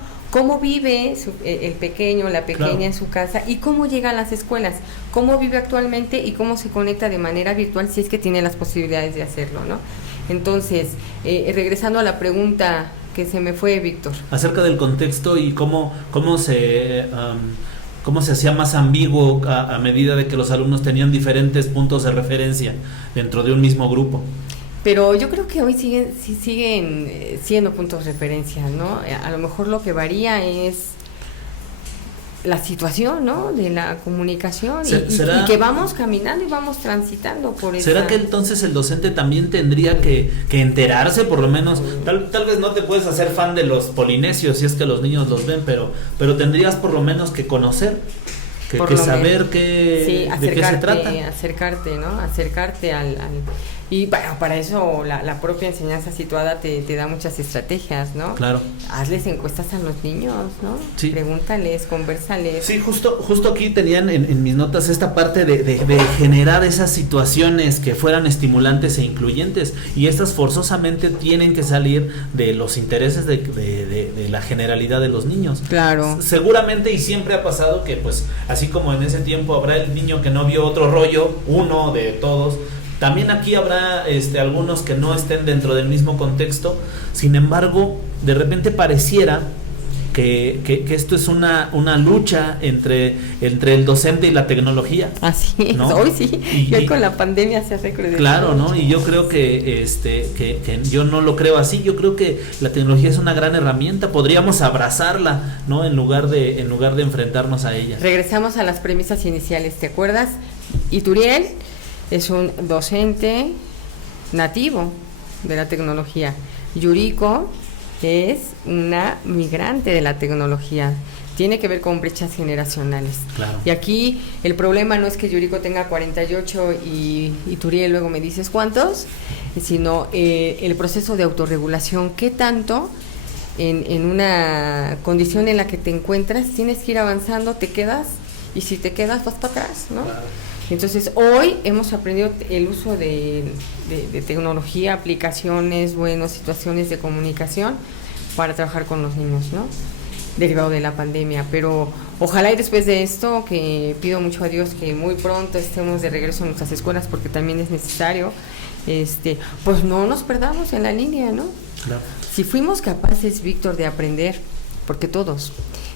vive el pequeño, la pequeña, claro, en su casa, y cómo llega a las escuelas, cómo vive actualmente y cómo se conecta de manera virtual, si es que tiene las posibilidades de hacerlo, ¿no? Entonces, regresando a la pregunta que se me fue, Víctor. Acerca del contexto y cómo se hacía más ambiguo a medida de que los alumnos tenían diferentes puntos de referencia dentro de un mismo grupo. Pero yo creo que hoy siguen siendo puntos de referencia, ¿no? A lo mejor lo que varía es la situación, ¿no? De la comunicación y que vamos caminando y vamos transitando por eso. ¿Será que entonces el docente también tendría que enterarse, por lo menos? Tal vez no te puedes hacer fan de los polinesios si es que los niños los ven, pero tendrías por lo menos que conocer, que saber de qué se trata. Acercarte, ¿no? Acercarte al Y bueno, para eso la propia enseñanza situada te da muchas estrategias, ¿no? Claro. Hazles encuestas a los niños, ¿no? Sí. Pregúntales, conversales. Sí, justo aquí tenían en mis notas esta parte de generar esas situaciones que fueran estimulantes e incluyentes, y estas forzosamente tienen que salir de los intereses de la generalidad de los niños. Claro. Seguramente, y siempre ha pasado que pues así como en ese tiempo habrá el niño que no vio otro rollo, uno de todos, también aquí habrá algunos que no estén dentro del mismo contexto. Sin embargo, de repente pareciera que esto es una lucha entre el docente y la tecnología. Así es, ¿no? hoy sí, y hoy con la pandemia se hace recrudecido. Claro, ¿no? Y yo creo que yo no lo creo así. Yo creo que la tecnología es una gran herramienta. Podríamos abrazarla, ¿no? En lugar de enfrentarnos a ella. Regresamos a las premisas iniciales, ¿te acuerdas? Ituriel es un docente nativo de la tecnología. Yuriko es una migrante de la tecnología. Tiene que ver con brechas generacionales. Claro. Y aquí el problema no es que Yuriko tenga 48 y Ituriel luego me dices cuántos, sino el proceso de autorregulación. ¿Qué tanto en una condición en la que te encuentras tienes que ir avanzando, te quedas, y si te quedas vas para atrás, ¿no? Claro. Entonces hoy hemos aprendido el uso de tecnología, aplicaciones, situaciones de comunicación para trabajar con los niños, ¿no? Derivado de la pandemia, pero ojalá y después de esto, que pido mucho a Dios que muy pronto estemos de regreso en nuestras escuelas, porque también es necesario, pues no nos perdamos en la línea, ¿no? Claro. Si fuimos capaces, Víctor, de aprender, porque todos,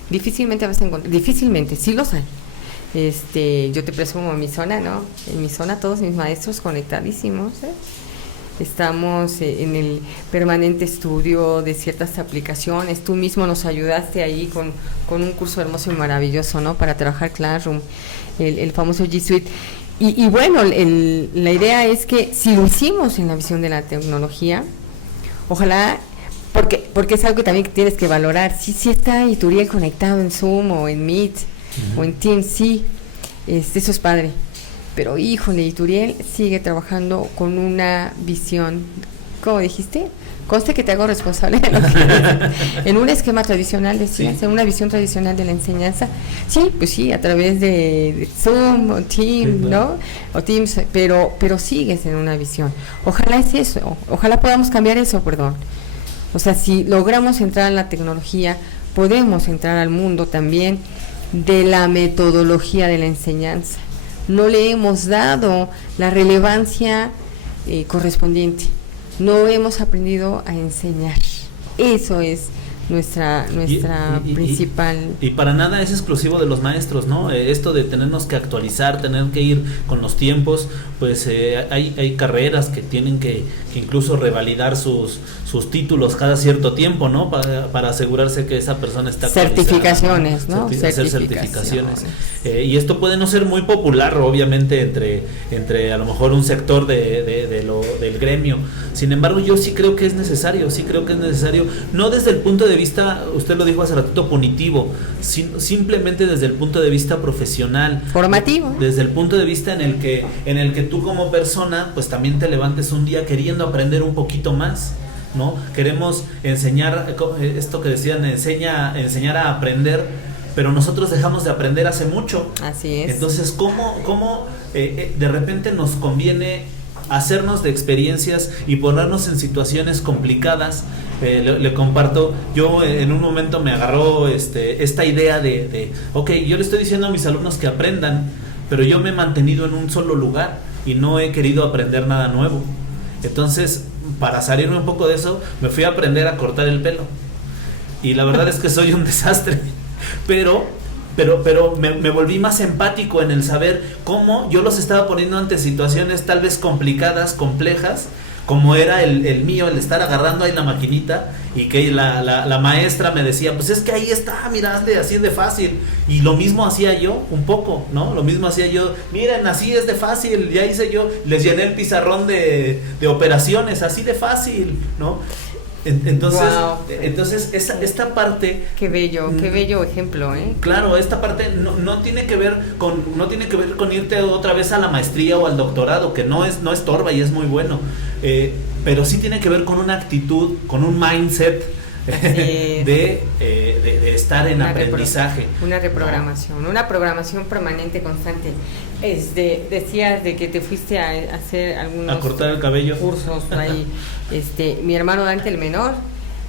difícilmente vas a encontrar, difícilmente, sí los hay. Yo te presumo en mi zona, ¿no? En mi zona todos mis maestros conectadísimos, ¿eh? Estamos en el permanente estudio de ciertas aplicaciones. Tú mismo nos ayudaste ahí con un curso hermoso y maravilloso, ¿no? Para trabajar Classroom, el famoso G Suite. Y bueno, la idea es que si lo hicimos en la visión de la tecnología, ojalá, porque es algo que también tienes que valorar. Si está Ituriel conectado en Zoom o en Meet, o en Teams, sí, eso es padre, pero híjole, Ituriel sigue trabajando con una visión, ¿cómo dijiste? Conste que te hago responsable de lo que en un esquema tradicional de ciencia, sí. En una visión tradicional de la enseñanza, sí, pues sí, a través de Zoom o Teams, sí, claro. ¿No? O Teams, pero sigues en una visión. Ojalá es eso, ojalá podamos cambiar eso, perdón. O sea, si logramos entrar en la tecnología, podemos entrar al mundo también de la metodología de la enseñanza. No le hemos dado la relevancia correspondiente. No hemos aprendido a enseñar. Eso es nuestra principal... Y para nada es exclusivo de los maestros, ¿no? Esto de tenernos que actualizar, tener que ir con los tiempos, pues hay carreras que tienen que incluso revalidar sus títulos cada cierto tiempo, ¿no? Para asegurarse que esa persona está certificaciones, ¿no? Hacer certificaciones. Y esto puede no ser muy popular, obviamente, entre a lo mejor un sector del gremio. Sin embargo, yo sí creo que es necesario, no desde el punto de vista, usted lo dijo hace ratito, punitivo, simplemente desde el punto de vista profesional, formativo, desde el punto de vista en el que tú como persona pues también te levantes un día queriendo aprender un poquito más, ¿no? Queremos enseñar, esto que decían, enseñar a aprender, pero nosotros dejamos de aprender hace mucho. Así es. Entonces, ¿cómo de repente nos conviene hacernos de experiencias y ponernos en situaciones complicadas? Le comparto, yo en un momento me agarró esta idea de ok, yo le estoy diciendo a mis alumnos que aprendan, pero yo me he mantenido en un solo lugar y no he querido aprender nada nuevo. Entonces, para salirme un poco de eso, me fui a aprender a cortar el pelo, y la verdad es que soy un desastre, pero me volví más empático en el saber cómo yo los estaba poniendo ante situaciones tal vez complicadas, complejas, como era el mío, el estar agarrando ahí la maquinita, y que la maestra me decía, pues es que ahí está, mira, así es de fácil, y lo mismo hacía yo un poco, ¿no? Lo mismo hacía yo, miren, así es de fácil, ya hice yo, les llené el pizarrón de operaciones, así de fácil, ¿no? Entonces, Wow. entonces esta parte, Qué bello ejemplo, ¿eh? claro, esta parte no tiene que ver con irte otra vez a la maestría o al doctorado, que no estorba y es muy bueno, pero sí tiene que ver con una actitud, con un mindset de estar en aprendizaje. Una reprogramación, una programación permanente, constante. Decías de que te fuiste a hacer algunos A cortar el cabello. cursos ahí. Mi hermano Dante el menor,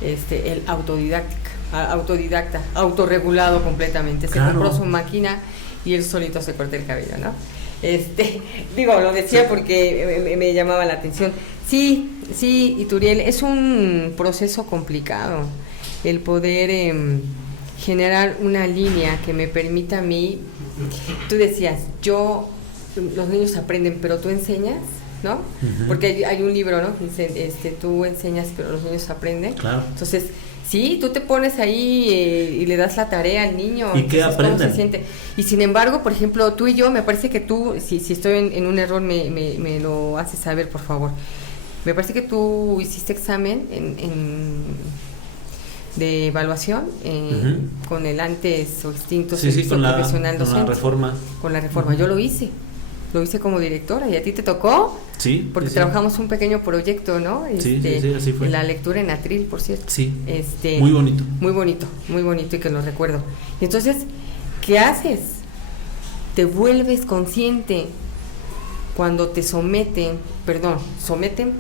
el autodidacta, autorregulado completamente. Se Claro. compró su máquina y él solito se corta el cabello, ¿no? Lo decía Sí. porque me llamaba la atención. Sí, Ituriel, es un proceso complicado el poder generar una línea que me permita a mí. Tú decías, los niños aprenden, pero tú enseñas, ¿no? Ujú. Porque hay un libro, ¿no? Que dice, tú enseñas, pero los niños aprenden. Claro. Entonces, sí, tú te pones ahí y le das la tarea al niño. ¿Y qué entonces, ¿cómo aprenden? se siente? Y sin embargo, por ejemplo, tú y yo, me parece que tú, si estoy en un error, me lo haces saber, por favor. Me parece que tú hiciste examen de evaluación Ujú. con el antes o extinto Sí, servicio con la profesional docente. reforma. Con la reforma. Ujú. Yo lo hice como directora y a ti te tocó. Sí. Porque sí. trabajamos un pequeño proyecto, ¿no? Sí, así fue. La lectura en atril, por cierto. Sí. Muy bonito. Muy bonito y que lo recuerdo. Entonces, ¿qué haces? Te vuelves consciente cuando te someten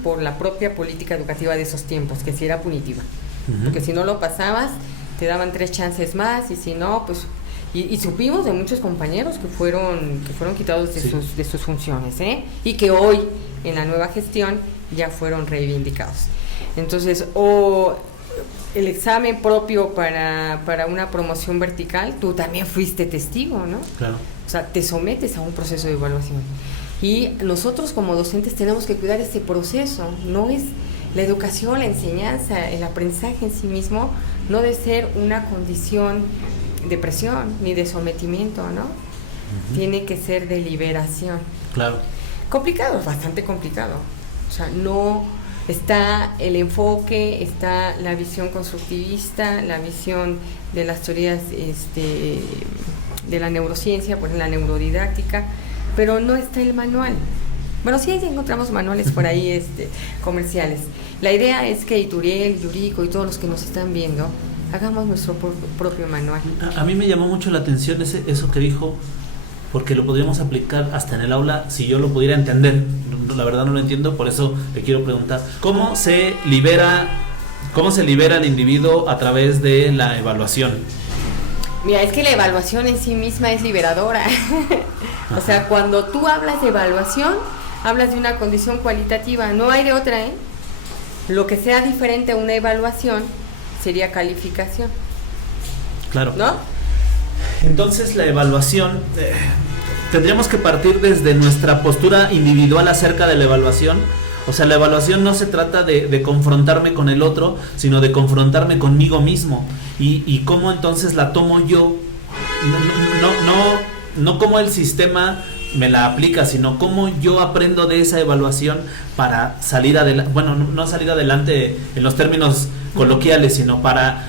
por la propia política educativa de esos tiempos, que sí era punitiva. Ujú. Porque si no lo pasabas, te daban 3 chances más, y si no, pues... Y supimos de muchos compañeros que fueron quitados de sus funciones, ¿eh? Y que hoy, en la nueva gestión, ya fueron reivindicados. Entonces, el examen propio para una promoción vertical, tú también fuiste testigo, ¿no? Claro. O sea, te sometes a un proceso de evaluación. Y nosotros como docentes tenemos que cuidar ese proceso. No es la educación, la enseñanza, el aprendizaje en sí mismo, no debe ser una condición de presión ni de sometimiento, ¿no? Ujú. Tiene que ser de liberación. Claro. Complicado, bastante complicado. O sea, no está el enfoque, está la visión constructivista, la visión de las teorías de la neurociencia, pues la neurodidáctica, pero no está el manual. Bueno, sí encontramos manuales por ahí comerciales. La idea es que Ituriel, Yuriko y todos los que nos están viendo hagamos nuestro propio manual. A mí me llamó mucho la atención eso que dijo, porque lo podríamos aplicar hasta en el aula si yo lo pudiera entender. La verdad no lo entiendo, por eso le quiero preguntar, ¿cómo se libera el individuo a través de la evaluación? Mira, es que la evaluación en sí misma es liberadora. O sea, cuando tú hablas de evaluación, hablas de una condición cualitativa, no hay de otra, ¿eh? Lo que sea diferente a una evaluación sería calificación. Claro. ¿No? Entonces la evaluación, tendríamos que partir desde nuestra postura individual acerca de la evaluación. O sea, la evaluación no se trata de confrontarme con el otro, sino de confrontarme conmigo mismo. Y cómo entonces la tomo yo, no cómo el sistema me la aplica, sino cómo yo aprendo de esa evaluación para salir adelante. Bueno, no salir adelante en los términos coloquiales, sino para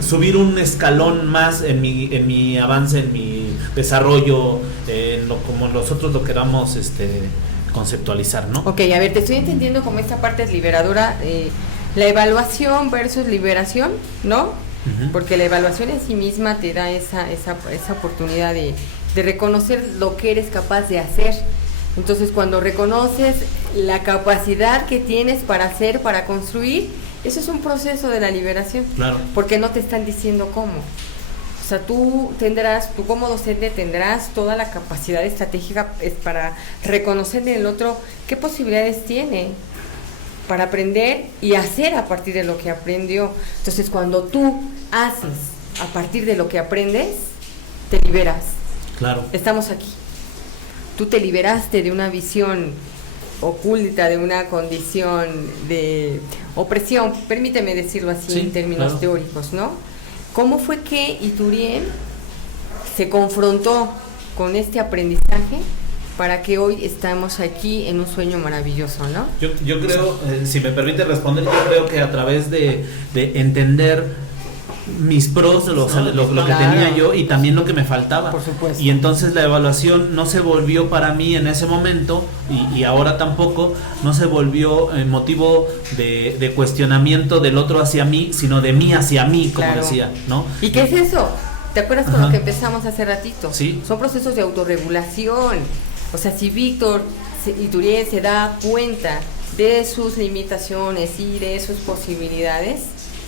subir un escalón más en mi avance, en mi desarrollo, como nosotros lo queramos conceptualizar, ¿no? Ok, a ver, te estoy entendiendo como esta parte es liberadora, la evaluación versus liberación, ¿no? Uh-huh. Porque la evaluación en sí misma te da esa oportunidad de reconocer lo que eres capaz de hacer. Entonces, cuando reconoces la capacidad que tienes para hacer, para construir, eso es un proceso de la liberación. Claro. Porque no te están diciendo cómo. O sea, tú como docente tendrás toda la capacidad estratégica para reconocer en el otro qué posibilidades tiene para aprender y hacer a partir de lo que aprendió. Entonces, cuando tú haces a partir de lo que aprendes, te liberas. Claro. Estamos aquí. Tú te liberaste de una visión oculta, de una condición de opresión, permíteme decirlo así, sí, en términos claro. teóricos, ¿no? ¿Cómo fue que Ituriel se confrontó con este aprendizaje para que hoy estamos aquí en un sueño maravilloso, ¿no? Yo creo, si me permite responder, yo creo que a través de entender mis pros, lo que tenía yo y también lo que me faltaba. Por supuesto. Y entonces la evaluación no se volvió para mí en ese momento y ahora tampoco, no se volvió motivo de cuestionamiento del otro hacia mí, sino de mí hacia mí, como decía, ¿no? ¿Y qué es eso? ¿Te acuerdas con lo que empezamos hace ratito? Sí. Son procesos de autorregulación. O sea, si Víctor Ituriel se da cuenta de sus limitaciones y de sus posibilidades,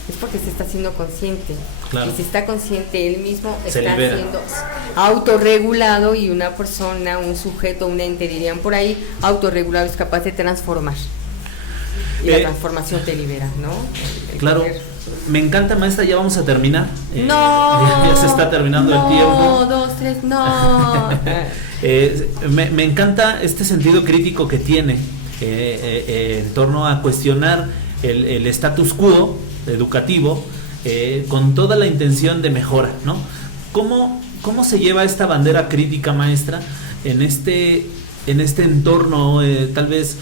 es porque se está haciendo consciente. Claro. Y si está consciente, él mismo se está libera. siendo autorregulado, y una persona, un sujeto, un ente, dirían por ahí, autorregulado es capaz de transformar. Y la transformación te libera, ¿no? Claro. Me encanta, maestra, ya vamos a terminar. No. Ya se está terminando el tiempo. 1, 2, 3, no. Me encanta este sentido crítico que tiene en torno a cuestionar el status quo educativo con toda la intención de mejora, ¿no? ¿Cómo se lleva esta bandera crítica, maestra, en este entorno, tal vez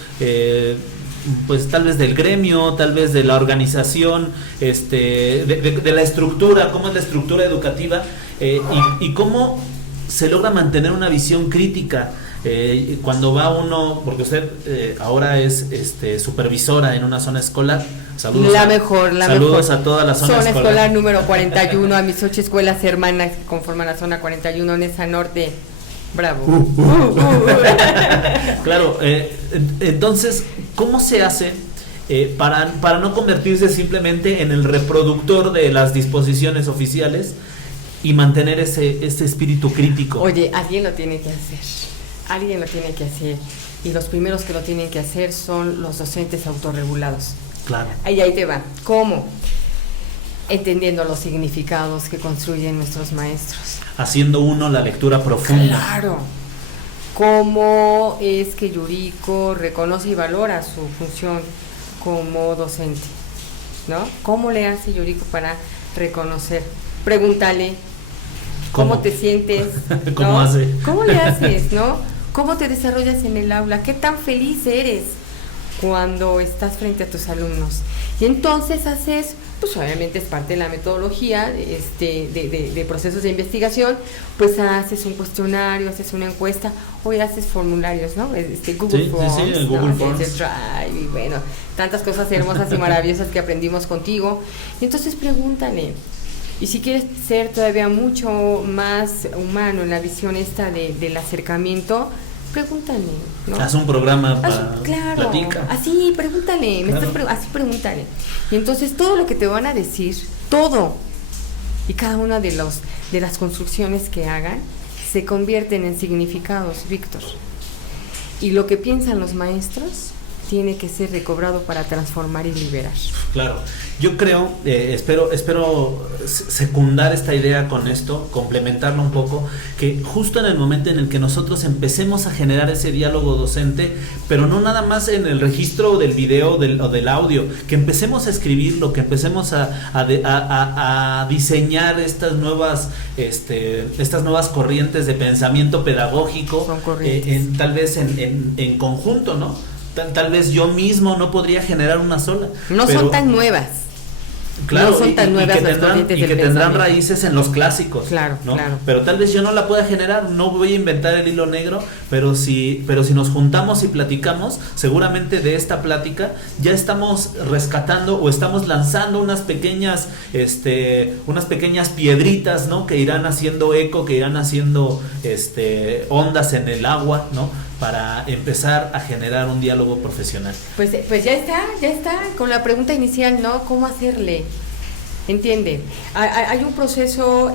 del gremio, tal vez de la organización, de la estructura, cómo es la estructura educativa, y cómo se logra mantener una visión crítica cuando va uno, porque usted ahora es supervisora en una zona escolar. Saludos Saludos a toda la zona escolar número 41, a mis 8 escuelas hermanas que conforman la zona 41, Nesa Norte. Bravo. Claro, entonces, ¿cómo se hace para no convertirse simplemente en el reproductor de las disposiciones oficiales y mantener ese espíritu crítico? Oye, alguien lo tiene que hacer. Y los primeros que lo tienen que hacer son los docentes autorregulados. Claro. Ahí te va. ¿Cómo? Entendiendo los significados que construyen nuestros maestros. Haciendo uno la lectura profunda. Claro. ¿Cómo es que Yuriko reconoce y valora su función como docente? ¿No? ¿Cómo le hace Yuriko para reconocer? Pregúntale. ¿Cómo te sientes? ¿No? ¿Cómo hace? ¿Cómo le haces, no? ¿Cómo te desarrollas en el aula? ¿Qué tan feliz eres cuando estás frente a tus alumnos? Y entonces haces, pues obviamente es parte de la metodología de procesos de investigación, pues haces un cuestionario, haces una encuesta, o haces formularios, ¿no? Google Forms, sí, el Google Forms. Drive, y bueno, tantas cosas hermosas y maravillosas que aprendimos contigo. Y entonces pregúntale. Y si quieres ser todavía mucho más humano en la visión del acercamiento, pregúntale, ¿no? Haz un programa para claro, platica. Así, pregúntale, Claro. así pregúntale. Y entonces todo lo que te van a decir, todo, y cada una de las construcciones que hagan, se convierten en significados, Víctor. Y lo que piensan los maestros tiene que ser recobrado para transformar y liberar. Claro, yo creo, espero secundar esta idea con esto, complementarlo un poco, que justo en el momento en el que nosotros empecemos a generar ese diálogo docente, pero no nada más en el registro del video o del audio, que empecemos a escribirlo, que empecemos a diseñar estas nuevas corrientes de pensamiento pedagógico, tal vez en conjunto, ¿no? Tal vez yo mismo no podría generar una sola. Pero son tan nuevas. Claro, no son tan nuevas las corrientes del tendrán pensamiento. raíces en los clásicos. Claro, ¿no? claro. Pero tal vez yo no la pueda generar, no voy a inventar el hilo negro, pero si nos juntamos y platicamos, seguramente de esta plática ya estamos rescatando o estamos lanzando unas pequeñas piedritas, ¿no? Que irán haciendo eco, que irán haciendo ondas en el agua, ¿no? Para empezar a generar un diálogo profesional. Pues ya está con la pregunta inicial, ¿no? ¿Cómo hacerle? Entiende, hay un proceso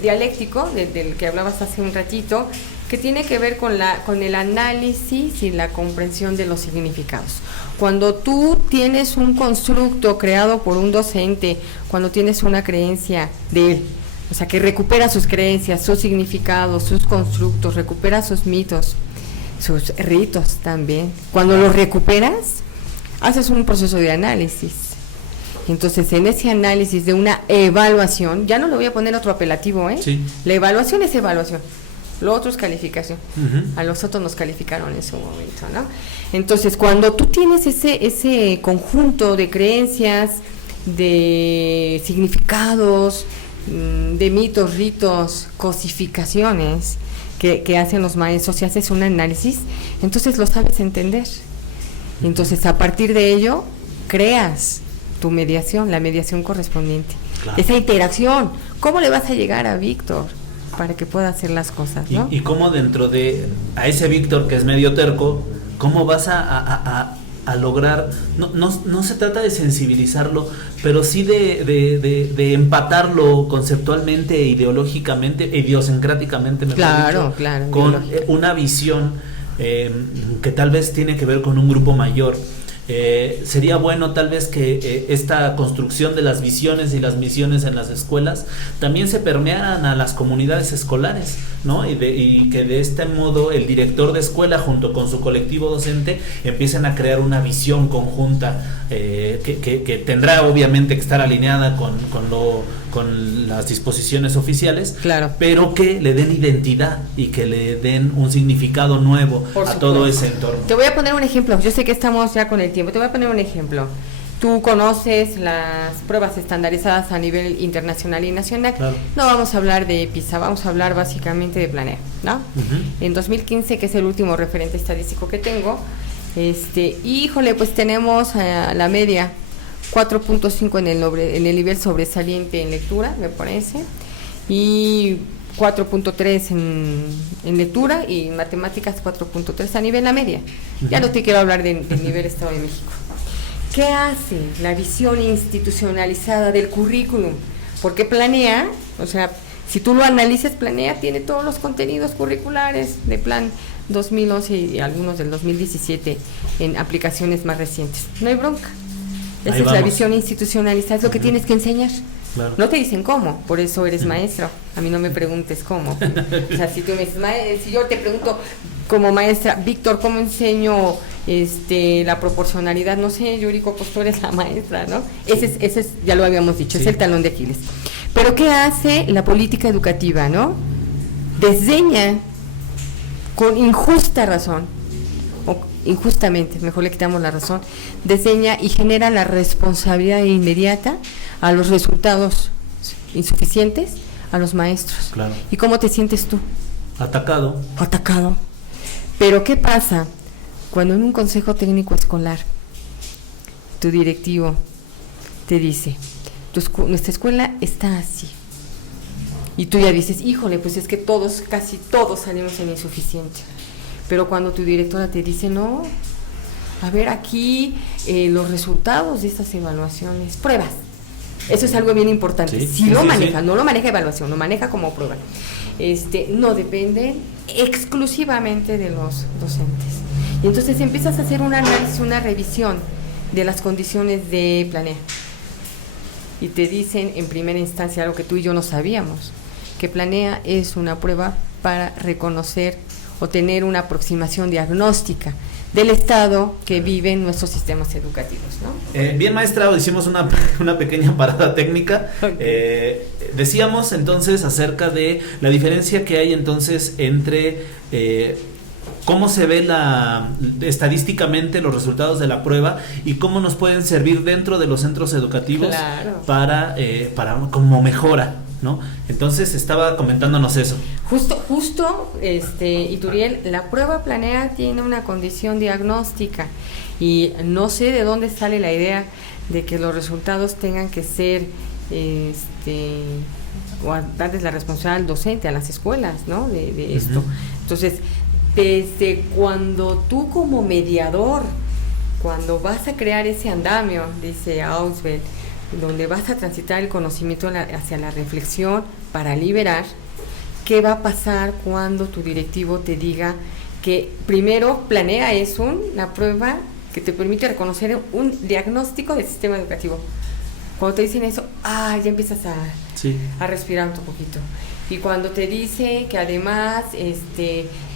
dialéctico del que hablabas hace un ratito, que tiene que ver con el análisis y la comprensión de los significados. Cuando tú tienes un constructo creado por un docente, cuando tienes una creencia de él, o sea, que recupera sus creencias, sus significados, sus constructos, recupera sus mitos, sus ritos también. Cuando los recuperas, haces un proceso de análisis. Entonces, en ese análisis de una evaluación, ya no le voy a poner otro apelativo, ¿eh? Sí. La evaluación es evaluación. lo otro es calificación. Uh-huh. A nosotros nos calificaron en su momento, ¿no? Entonces, cuando tú tienes ese conjunto de creencias, de significados, de mitos, ritos, cosificaciones que hacen los maestros, si haces un análisis, entonces lo sabes entender. Entonces, a partir de ello, creas tu mediación, la mediación correspondiente. Claro. Esa interacción, ¿cómo le vas a llegar a Víctor para que pueda hacer las cosas, ¿no? Y cómo dentro de a ese Víctor que es medio terco, cómo vas a lograr, no se trata de sensibilizarlo, pero sí de empatarlo conceptualmente, ideológicamente, idiosincráticamente, claro, dicho, claro, con una visión que tal vez tiene que ver con un grupo mayor. Sería bueno tal vez que esta construcción de las visiones y las misiones en las escuelas también se permearan a las comunidades escolares, ¿no? Y que de este modo el director de escuela junto con su colectivo docente empiecen a crear una visión conjunta que tendrá obviamente que estar alineada con las disposiciones oficiales, claro, pero que le den identidad y que le den un significado nuevo a todo ese entorno. Te voy a poner un ejemplo, yo sé que estamos ya con el tiempo, te voy a poner un ejemplo. Tú conoces las pruebas estandarizadas a nivel internacional y nacional. Claro. No vamos a hablar de PISA, vamos a hablar básicamente de Planea, ¿no? Uh-huh. En 2015, que es el último referente estadístico que tengo, híjole, pues tenemos la media 4.5 en el nivel sobresaliente en lectura, me parece, y 4.3 en lectura, y en matemáticas 4.3 a nivel la media. Uh-huh. Ya no te quiero hablar del nivel Estado de México. ¿Qué hace la visión institucionalizada del currículum? Porque Planea, o sea, si tú lo analizas, Planea tiene todos los contenidos curriculares de Plan 2011 y algunos del 2017 en aplicaciones más recientes. No hay bronca. Esa es la visión institucionalizada, es lo que tienes que enseñar. Claro. No te dicen cómo, por eso eres maestro. A mí no me preguntes cómo. O sea, si tú me dices, si yo te pregunto como maestra, Víctor, ¿cómo enseño la proporcionalidad? No sé, Yuriko, pues tú eres la maestra, ¿no? Sí. Ese es, ya lo habíamos dicho, sí, es el talón de Aquiles. Pero ¿qué hace la política educativa, no? Desdeña con injusta razón, o injustamente, mejor le quitamos la razón, desdeña y genera la responsabilidad inmediata a los resultados insuficientes a los maestros. Claro. ¿Y cómo te sientes tú? Atacado. Pero ¿qué pasa cuando en un consejo técnico escolar tu directivo te dice, nuestra escuela está así? Y tú ya dices, híjole, pues es que casi todos salimos en insuficiente. Pero cuando tu directora te dice, no, a ver aquí los resultados de estas evaluaciones, pruebas. Eso es algo bien importante. Sí, si lo maneja, no lo maneja evaluación, lo maneja como prueba. No dependen exclusivamente de los docentes. Y entonces empiezas a hacer un análisis, una revisión de las condiciones de Planea. Y te dicen en primera instancia algo que tú y yo no sabíamos, que Planea es una prueba para reconocer o tener una aproximación diagnóstica del estado que viven nuestros sistemas educativos, ¿no? Bien, maestra, hicimos una pequeña parada técnica. Okay. Decíamos entonces acerca de la diferencia que hay entonces entre cómo se ve estadísticamente los resultados de la prueba y cómo nos pueden servir dentro de los centros educativos. Claro. para como mejora, ¿no? Entonces estaba comentándonos eso. Justo, Ituriel, la prueba Planea tiene una condición diagnóstica y no sé de dónde sale la idea de que los resultados tengan que ser, o darles la responsabilidad al docente, a las escuelas, ¿no? De esto. Uh-huh. Entonces, desde cuando tú como mediador, cuando vas a crear ese andamio, dice Auswell, donde vas a transitar el conocimiento hacia la reflexión para liberar, ¿qué va a pasar cuando tu directivo te diga que primero Planea es una prueba que te permite reconocer un diagnóstico del sistema educativo? Cuando te dicen eso, ya empiezas a respirar un poquito. Y cuando te dice que además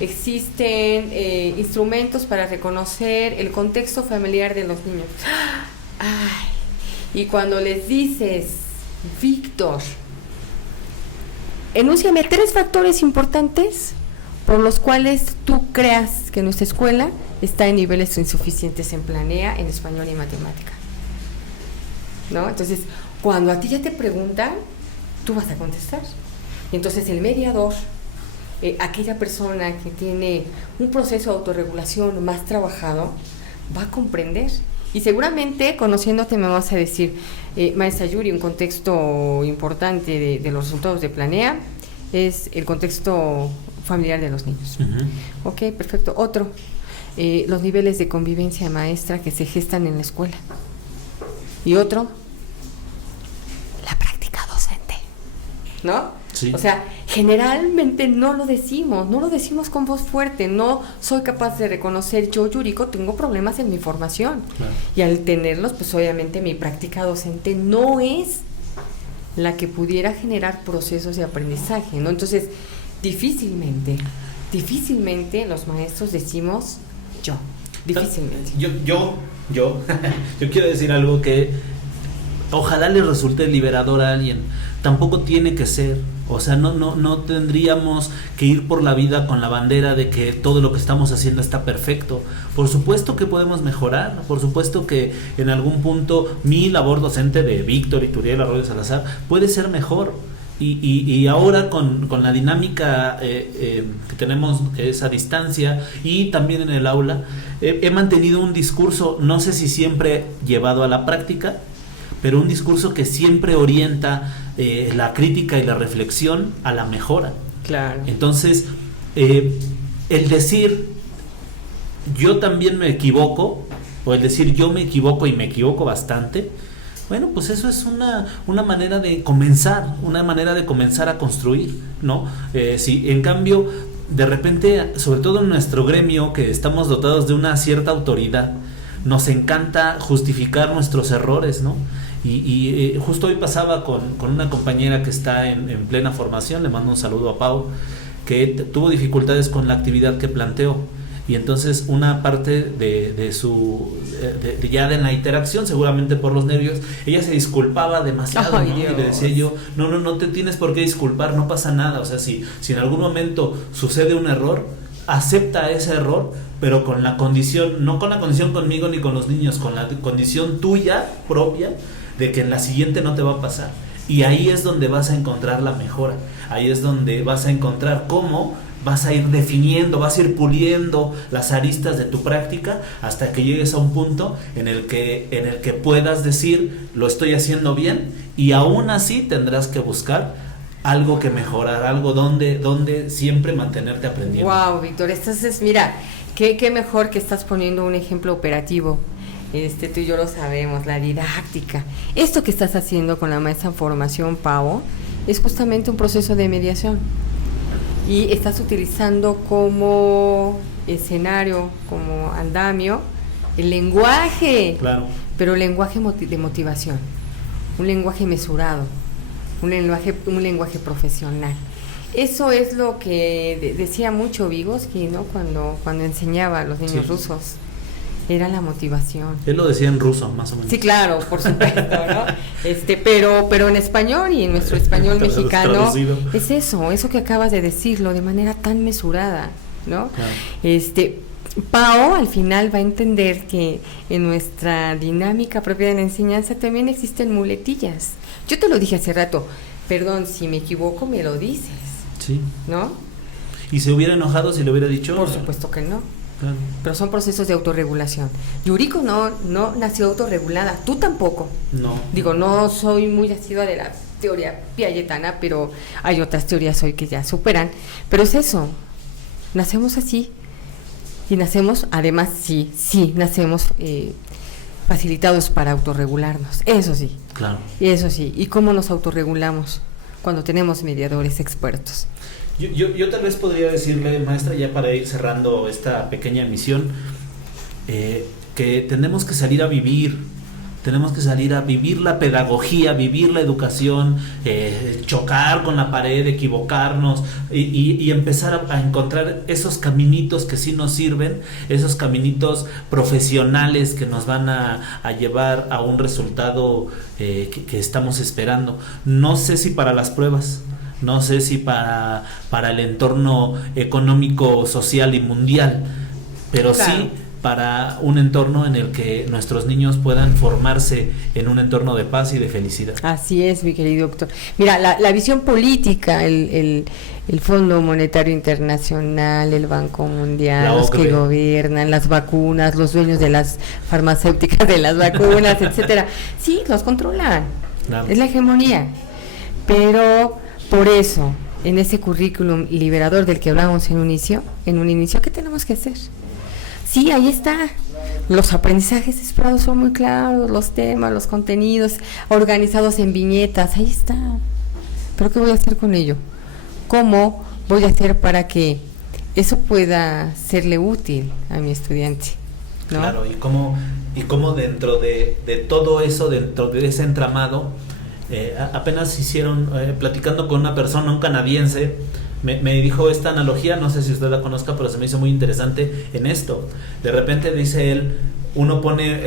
existen instrumentos para reconocer el contexto familiar de los niños. Y cuando les dices, Víctor, enúnciame 3 factores importantes por los cuales tú creas que nuestra escuela está en niveles insuficientes en Planea, en español y matemática, ¿no? Entonces, cuando a ti ya te preguntan, tú vas a contestar. Y entonces el mediador, aquella persona que tiene un proceso de autorregulación más trabajado, va a comprender. Y seguramente, conociéndote, me vas a decir, maestra Yuri, un contexto importante de los resultados de Planea es el contexto familiar de los niños. Uh-huh. Ok, perfecto. Otro, los niveles de convivencia maestra que se gestan en la escuela. Y otro, la práctica docente, ¿no? Sí. O sea, generalmente no lo decimos con voz fuerte, no soy capaz de reconocer, yo, Yuriko, tengo problemas en mi formación. Claro. Y al tenerlos, pues obviamente mi práctica docente no es la que pudiera generar procesos de aprendizaje, ¿no? Entonces, difícilmente los maestros decimos yo, difícilmente. Yo quiero decir algo que ojalá le resulte liberador a alguien. Tampoco tiene que ser, o sea, no tendríamos que ir por la vida con la bandera de que todo lo que estamos haciendo está perfecto. Por supuesto que podemos mejorar, por supuesto que en algún punto mi labor docente de Víctor Ituriel Arroyo Salazar puede ser mejor. Y ahora con la dinámica que tenemos esa distancia y también en el aula, he mantenido un discurso, no sé si siempre llevado a la práctica, pero un discurso que siempre orienta la crítica y la reflexión a la mejora. Claro. Entonces, el decir yo también me equivoco, o el decir yo me equivoco y me equivoco bastante, bueno, pues eso es una manera de comenzar, a construir, ¿no? Si en cambio, de repente, sobre todo en nuestro gremio, que estamos dotados de una cierta autoridad, nos encanta justificar nuestros errores, ¿no? Y justo hoy pasaba con una compañera que está en plena formación, le mando un saludo a Pau, que tuvo dificultades con la actividad que planteó. Y entonces una parte de su ya de la interacción, seguramente por los nervios, ella se disculpaba demasiado, Ay, ¿no? Dios. Y le decía yo, no te tienes por qué disculpar, no pasa nada. O sea, si en algún momento sucede un error, acepta ese error, pero con la condición, no con la condición conmigo ni con los niños, con la condición tuya propia de que en la siguiente no te va a pasar. Y ahí es donde vas a encontrar la mejora, ahí es donde vas a encontrar cómo vas a ir definiendo, vas a ir puliendo las aristas de tu práctica hasta que llegues a un punto en el que puedas decir lo estoy haciendo bien, y aún así tendrás que buscar algo que mejorar, algo donde siempre mantenerte aprendiendo. Wow, Víctor, entonces mira, qué mejor que estás poniendo un ejemplo operativo. Tú y yo lo sabemos, la didáctica. Esto que estás haciendo con la maestra en formación, Pau, es justamente un proceso de mediación. Y estás utilizando como escenario, como andamio, el lenguaje. Claro. Pero el lenguaje de motivación, un lenguaje mesurado, un lenguaje profesional. Eso es lo que decía mucho Vygotsky, ¿no? Cuando enseñaba a los niños rusos. Era la motivación. Él lo decía en ruso, más o menos. Sí, claro, por supuesto, ¿no? Pero en español y en nuestro español mexicano es eso que acabas de decirlo de manera tan mesurada, ¿no? Claro. Pau al final va a entender que en nuestra dinámica propia de la enseñanza también existen muletillas. Yo te lo dije hace rato, perdón, si me equivoco me lo dices. Sí. ¿No? ¿Y se hubiera enojado si le hubiera dicho? Por supuesto que no. Claro. Pero son procesos de autorregulación. Yuriko no nació autorregulada, tú tampoco. No. Digo, no soy muy asidua de la teoría piagetana, pero hay otras teorías hoy que ya superan. Pero es eso, nacemos así. Y nacemos, además, nacemos facilitados para autorregularnos. Eso sí. Claro. Eso sí. ¿Y cómo nos autorregulamos? Cuando tenemos mediadores expertos. Yo tal vez podría decirle, maestra, ya para ir cerrando esta pequeña emisión, que tenemos que salir a vivir la pedagogía, vivir la educación, chocar con la pared, equivocarnos y empezar a encontrar esos caminitos que sí nos sirven, esos caminitos profesionales que nos van a llevar a un resultado que estamos esperando. No sé si para las pruebas, no sé si para el entorno económico, social y mundial, pero claro, sí para un entorno en el que nuestros niños puedan formarse en un entorno de paz y de felicidad. Así es, mi querido doctor. Mira, la visión política, el Fondo Monetario Internacional, el Banco Mundial, los que gobiernan, las vacunas, los dueños de las farmacéuticas de las vacunas, etcétera, sí, los controlan. Claro. Es la hegemonía. Pero por eso, en ese currículum liberador del que hablábamos en un inicio, ¿qué tenemos que hacer? Sí, ahí está. Los aprendizajes esperados son muy claros, los temas, los contenidos organizados en viñetas, ahí está. ¿Pero qué voy a hacer con ello? ¿Cómo voy a hacer para que eso pueda serle útil a mi estudiante? ¿No? Claro, y cómo dentro de todo eso, dentro de ese entramado, apenas hicieron, platicando con una persona, un canadiense, me dijo esta analogía, no sé si usted la conozca, pero se me hizo muy interesante en esto. De repente dice él, uno pone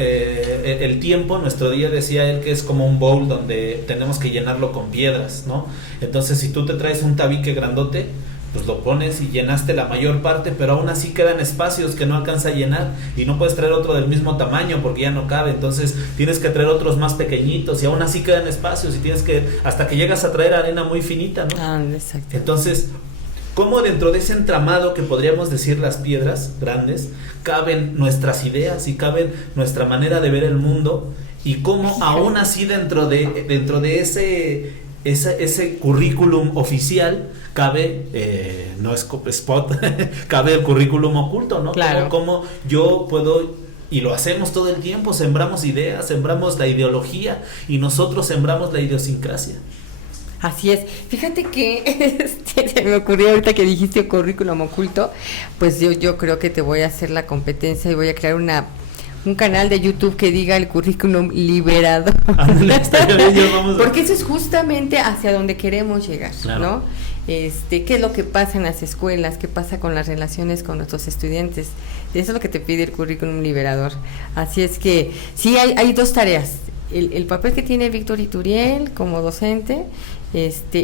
el tiempo, nuestro día, decía él, que es como un bowl donde tenemos que llenarlo con piedras, ¿no? Entonces, si tú te traes un tabique grandote, pues lo pones y llenaste la mayor parte, pero aún así quedan espacios que no alcanza a llenar y no puedes traer otro del mismo tamaño porque ya no cabe, entonces tienes que traer otros más pequeñitos y aún así quedan espacios y tienes que, hasta que llegas a traer arena muy finita, ¿no? Exacto. Entonces, ¿cómo dentro de ese entramado que podríamos decir las piedras grandes caben nuestras ideas y caben nuestra manera de ver el mundo? Y cómo aún así dentro de ese currículum oficial cabe, no es spot, cabe el currículum oculto, ¿no? Claro. Cómo yo puedo, y lo hacemos todo el tiempo, sembramos ideas, sembramos la ideología y nosotros sembramos la idiosincrasia. Así es. Fíjate que se me ocurrió ahorita que dijiste currículum oculto, pues yo creo que te voy a hacer la competencia y voy a crear un canal de YouTube que diga el currículum liberado. Porque eso es justamente hacia donde queremos llegar, claro, ¿no? ¿Qué es lo que pasa en las escuelas? ¿Qué pasa con las relaciones con nuestros estudiantes? Eso es lo que te pide el currículum liberador. Así es que sí, hay dos tareas. El papel que tiene Víctor Ituriel como docente,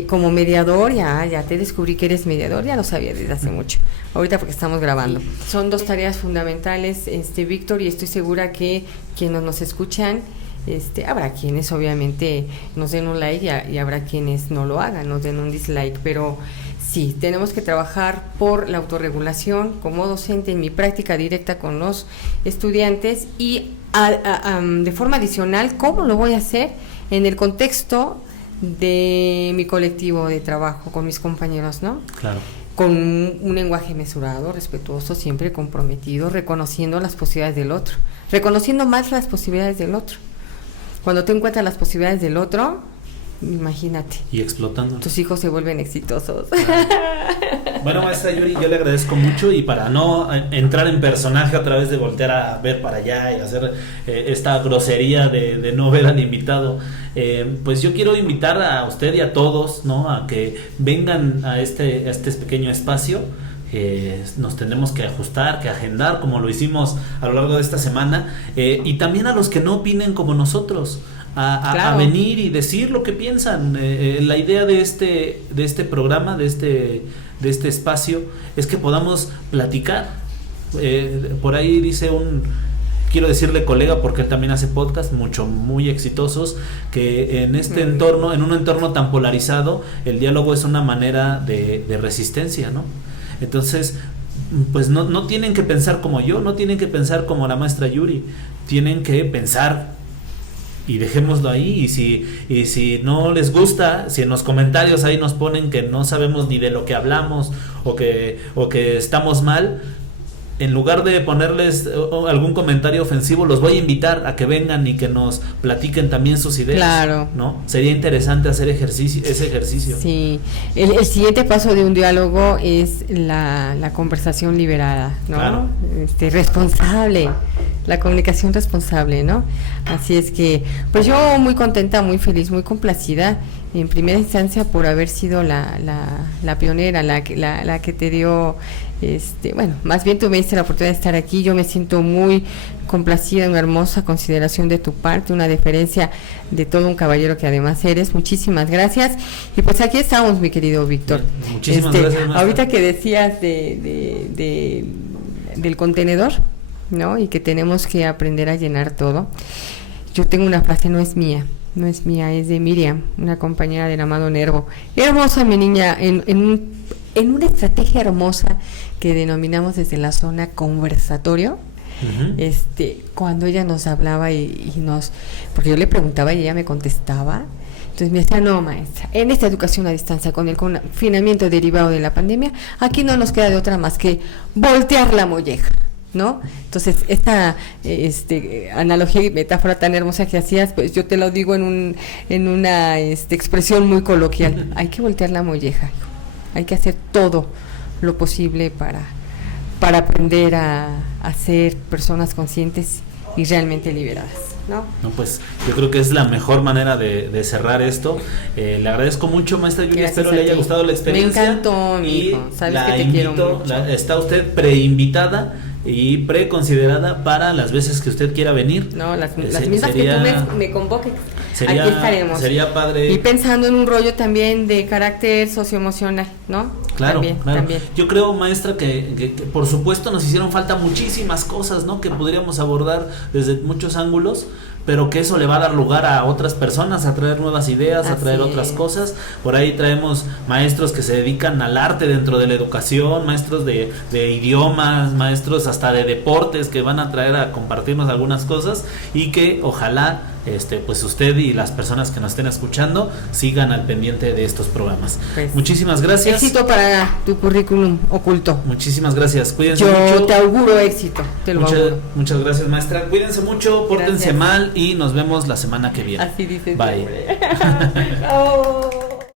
como mediador, ya te descubrí que eres mediador, ya lo sabía desde hace mucho, ahorita porque estamos grabando. Son dos tareas fundamentales, Víctor, y estoy segura que quienes nos escuchan, habrá quienes obviamente nos den un like y habrá quienes no lo hagan, nos den un dislike, pero sí, tenemos que trabajar por la autorregulación como docente en mi práctica directa con los estudiantes y de forma adicional, ¿cómo lo voy a hacer en el contexto de mi colectivo de trabajo con mis compañeros, ¿no? Claro. Con un lenguaje mesurado, respetuoso, siempre comprometido, reconociendo las posibilidades del otro, reconociendo más las posibilidades del otro. Cuando tú encuentras las posibilidades del otro, imagínate. Y explotando. Tus hijos se vuelven exitosos. Bueno, maestra Yuri, yo le agradezco mucho, y para no entrar en personaje a través de voltear a ver para allá y hacer esta grosería de no ver al invitado, pues yo quiero invitar a usted y a todos, ¿no?, a que vengan a este pequeño espacio. Nos tenemos que ajustar, que agendar, como lo hicimos a lo largo de esta semana, y también a los que no opinen como nosotros, a venir y decir lo que piensan. La idea de este programa, de este espacio, es que podamos platicar. Por ahí dice quiero decirle colega, porque él también hace podcast muy exitosos, que en este entorno, en un entorno tan polarizado, el diálogo es una manera de resistencia, ¿no? Entonces, pues no tienen que pensar como yo, no tienen que pensar como la maestra Yuri, tienen que pensar, y dejémoslo ahí. Y si no les gusta, si en los comentarios ahí nos ponen que no sabemos ni de lo que hablamos o que estamos mal, en lugar de ponerles algún comentario ofensivo, los voy a invitar a que vengan y que nos platiquen también sus ideas. Claro. ¿No? Sería interesante hacer ese ejercicio. Sí. El siguiente paso de un diálogo es la conversación liberada, ¿no? Claro. Responsable. la comunicación responsable, ¿no? Así es que, pues yo muy contenta, muy feliz, muy complacida, en primera instancia por haber sido la pionera, la que te dio, bueno, más bien tú me diste la oportunidad de estar aquí. Yo me siento muy complacida, una hermosa consideración de tu parte, una deferencia de todo un caballero que además eres. Muchísimas gracias. Y pues aquí estamos, mi querido Víctor. Muchísimas gracias, maestra. Ahorita que decías del contenedor, ¿no? Y que tenemos que aprender a llenar todo. Yo tengo una frase, no es mía, es de Miriam, una compañera del amado Nervo. Hermosa mi niña, en una estrategia hermosa que denominamos desde la zona conversatorio. Cuando ella nos hablaba y porque yo le preguntaba y ella me contestaba, entonces me decía, no maestra, en esta educación a distancia con el confinamiento derivado de la pandemia, aquí no nos queda de otra más que voltear la molleja, ¿no? Entonces esta analogía y metáfora tan hermosa que hacías, pues yo te lo digo en una expresión muy coloquial, hay que voltear la molleja, hay que hacer todo lo posible para aprender a ser personas conscientes y realmente liberadas, ¿no? No, pues yo creo que es la mejor manera de cerrar esto. Le agradezco mucho, maestra Yuri, espero le haya gustado la experiencia. Me encantó, mijo. Sabes que te quiero mucho. Está usted preinvitada y preconsiderada para las veces que usted quiera venir. No, las mismas que tú me convoques. Aquí estaremos. Sería padre. Y pensando en un rollo también de carácter socioemocional, ¿no? Claro, claro. También. Yo creo, maestra, que por supuesto nos hicieron falta muchísimas cosas, ¿no? Que podríamos abordar desde muchos ángulos, pero que eso le va a dar lugar a otras personas, a traer nuevas ideas, a traer otras cosas. Por ahí traemos maestros que se dedican al arte dentro de la educación, maestros de idiomas, maestros hasta de deportes que van a traer a compartirnos algunas cosas y que ojalá pues usted y las personas que nos estén escuchando sigan al pendiente de estos programas. Pues, muchísimas gracias. Éxito para tu currículum oculto. Muchísimas gracias. Cuídense mucho. Yo te auguro éxito. Muchas gracias, maestra. Cuídense mucho, pórtense mal y nos vemos la semana que viene. Así dices. Bye. Oh.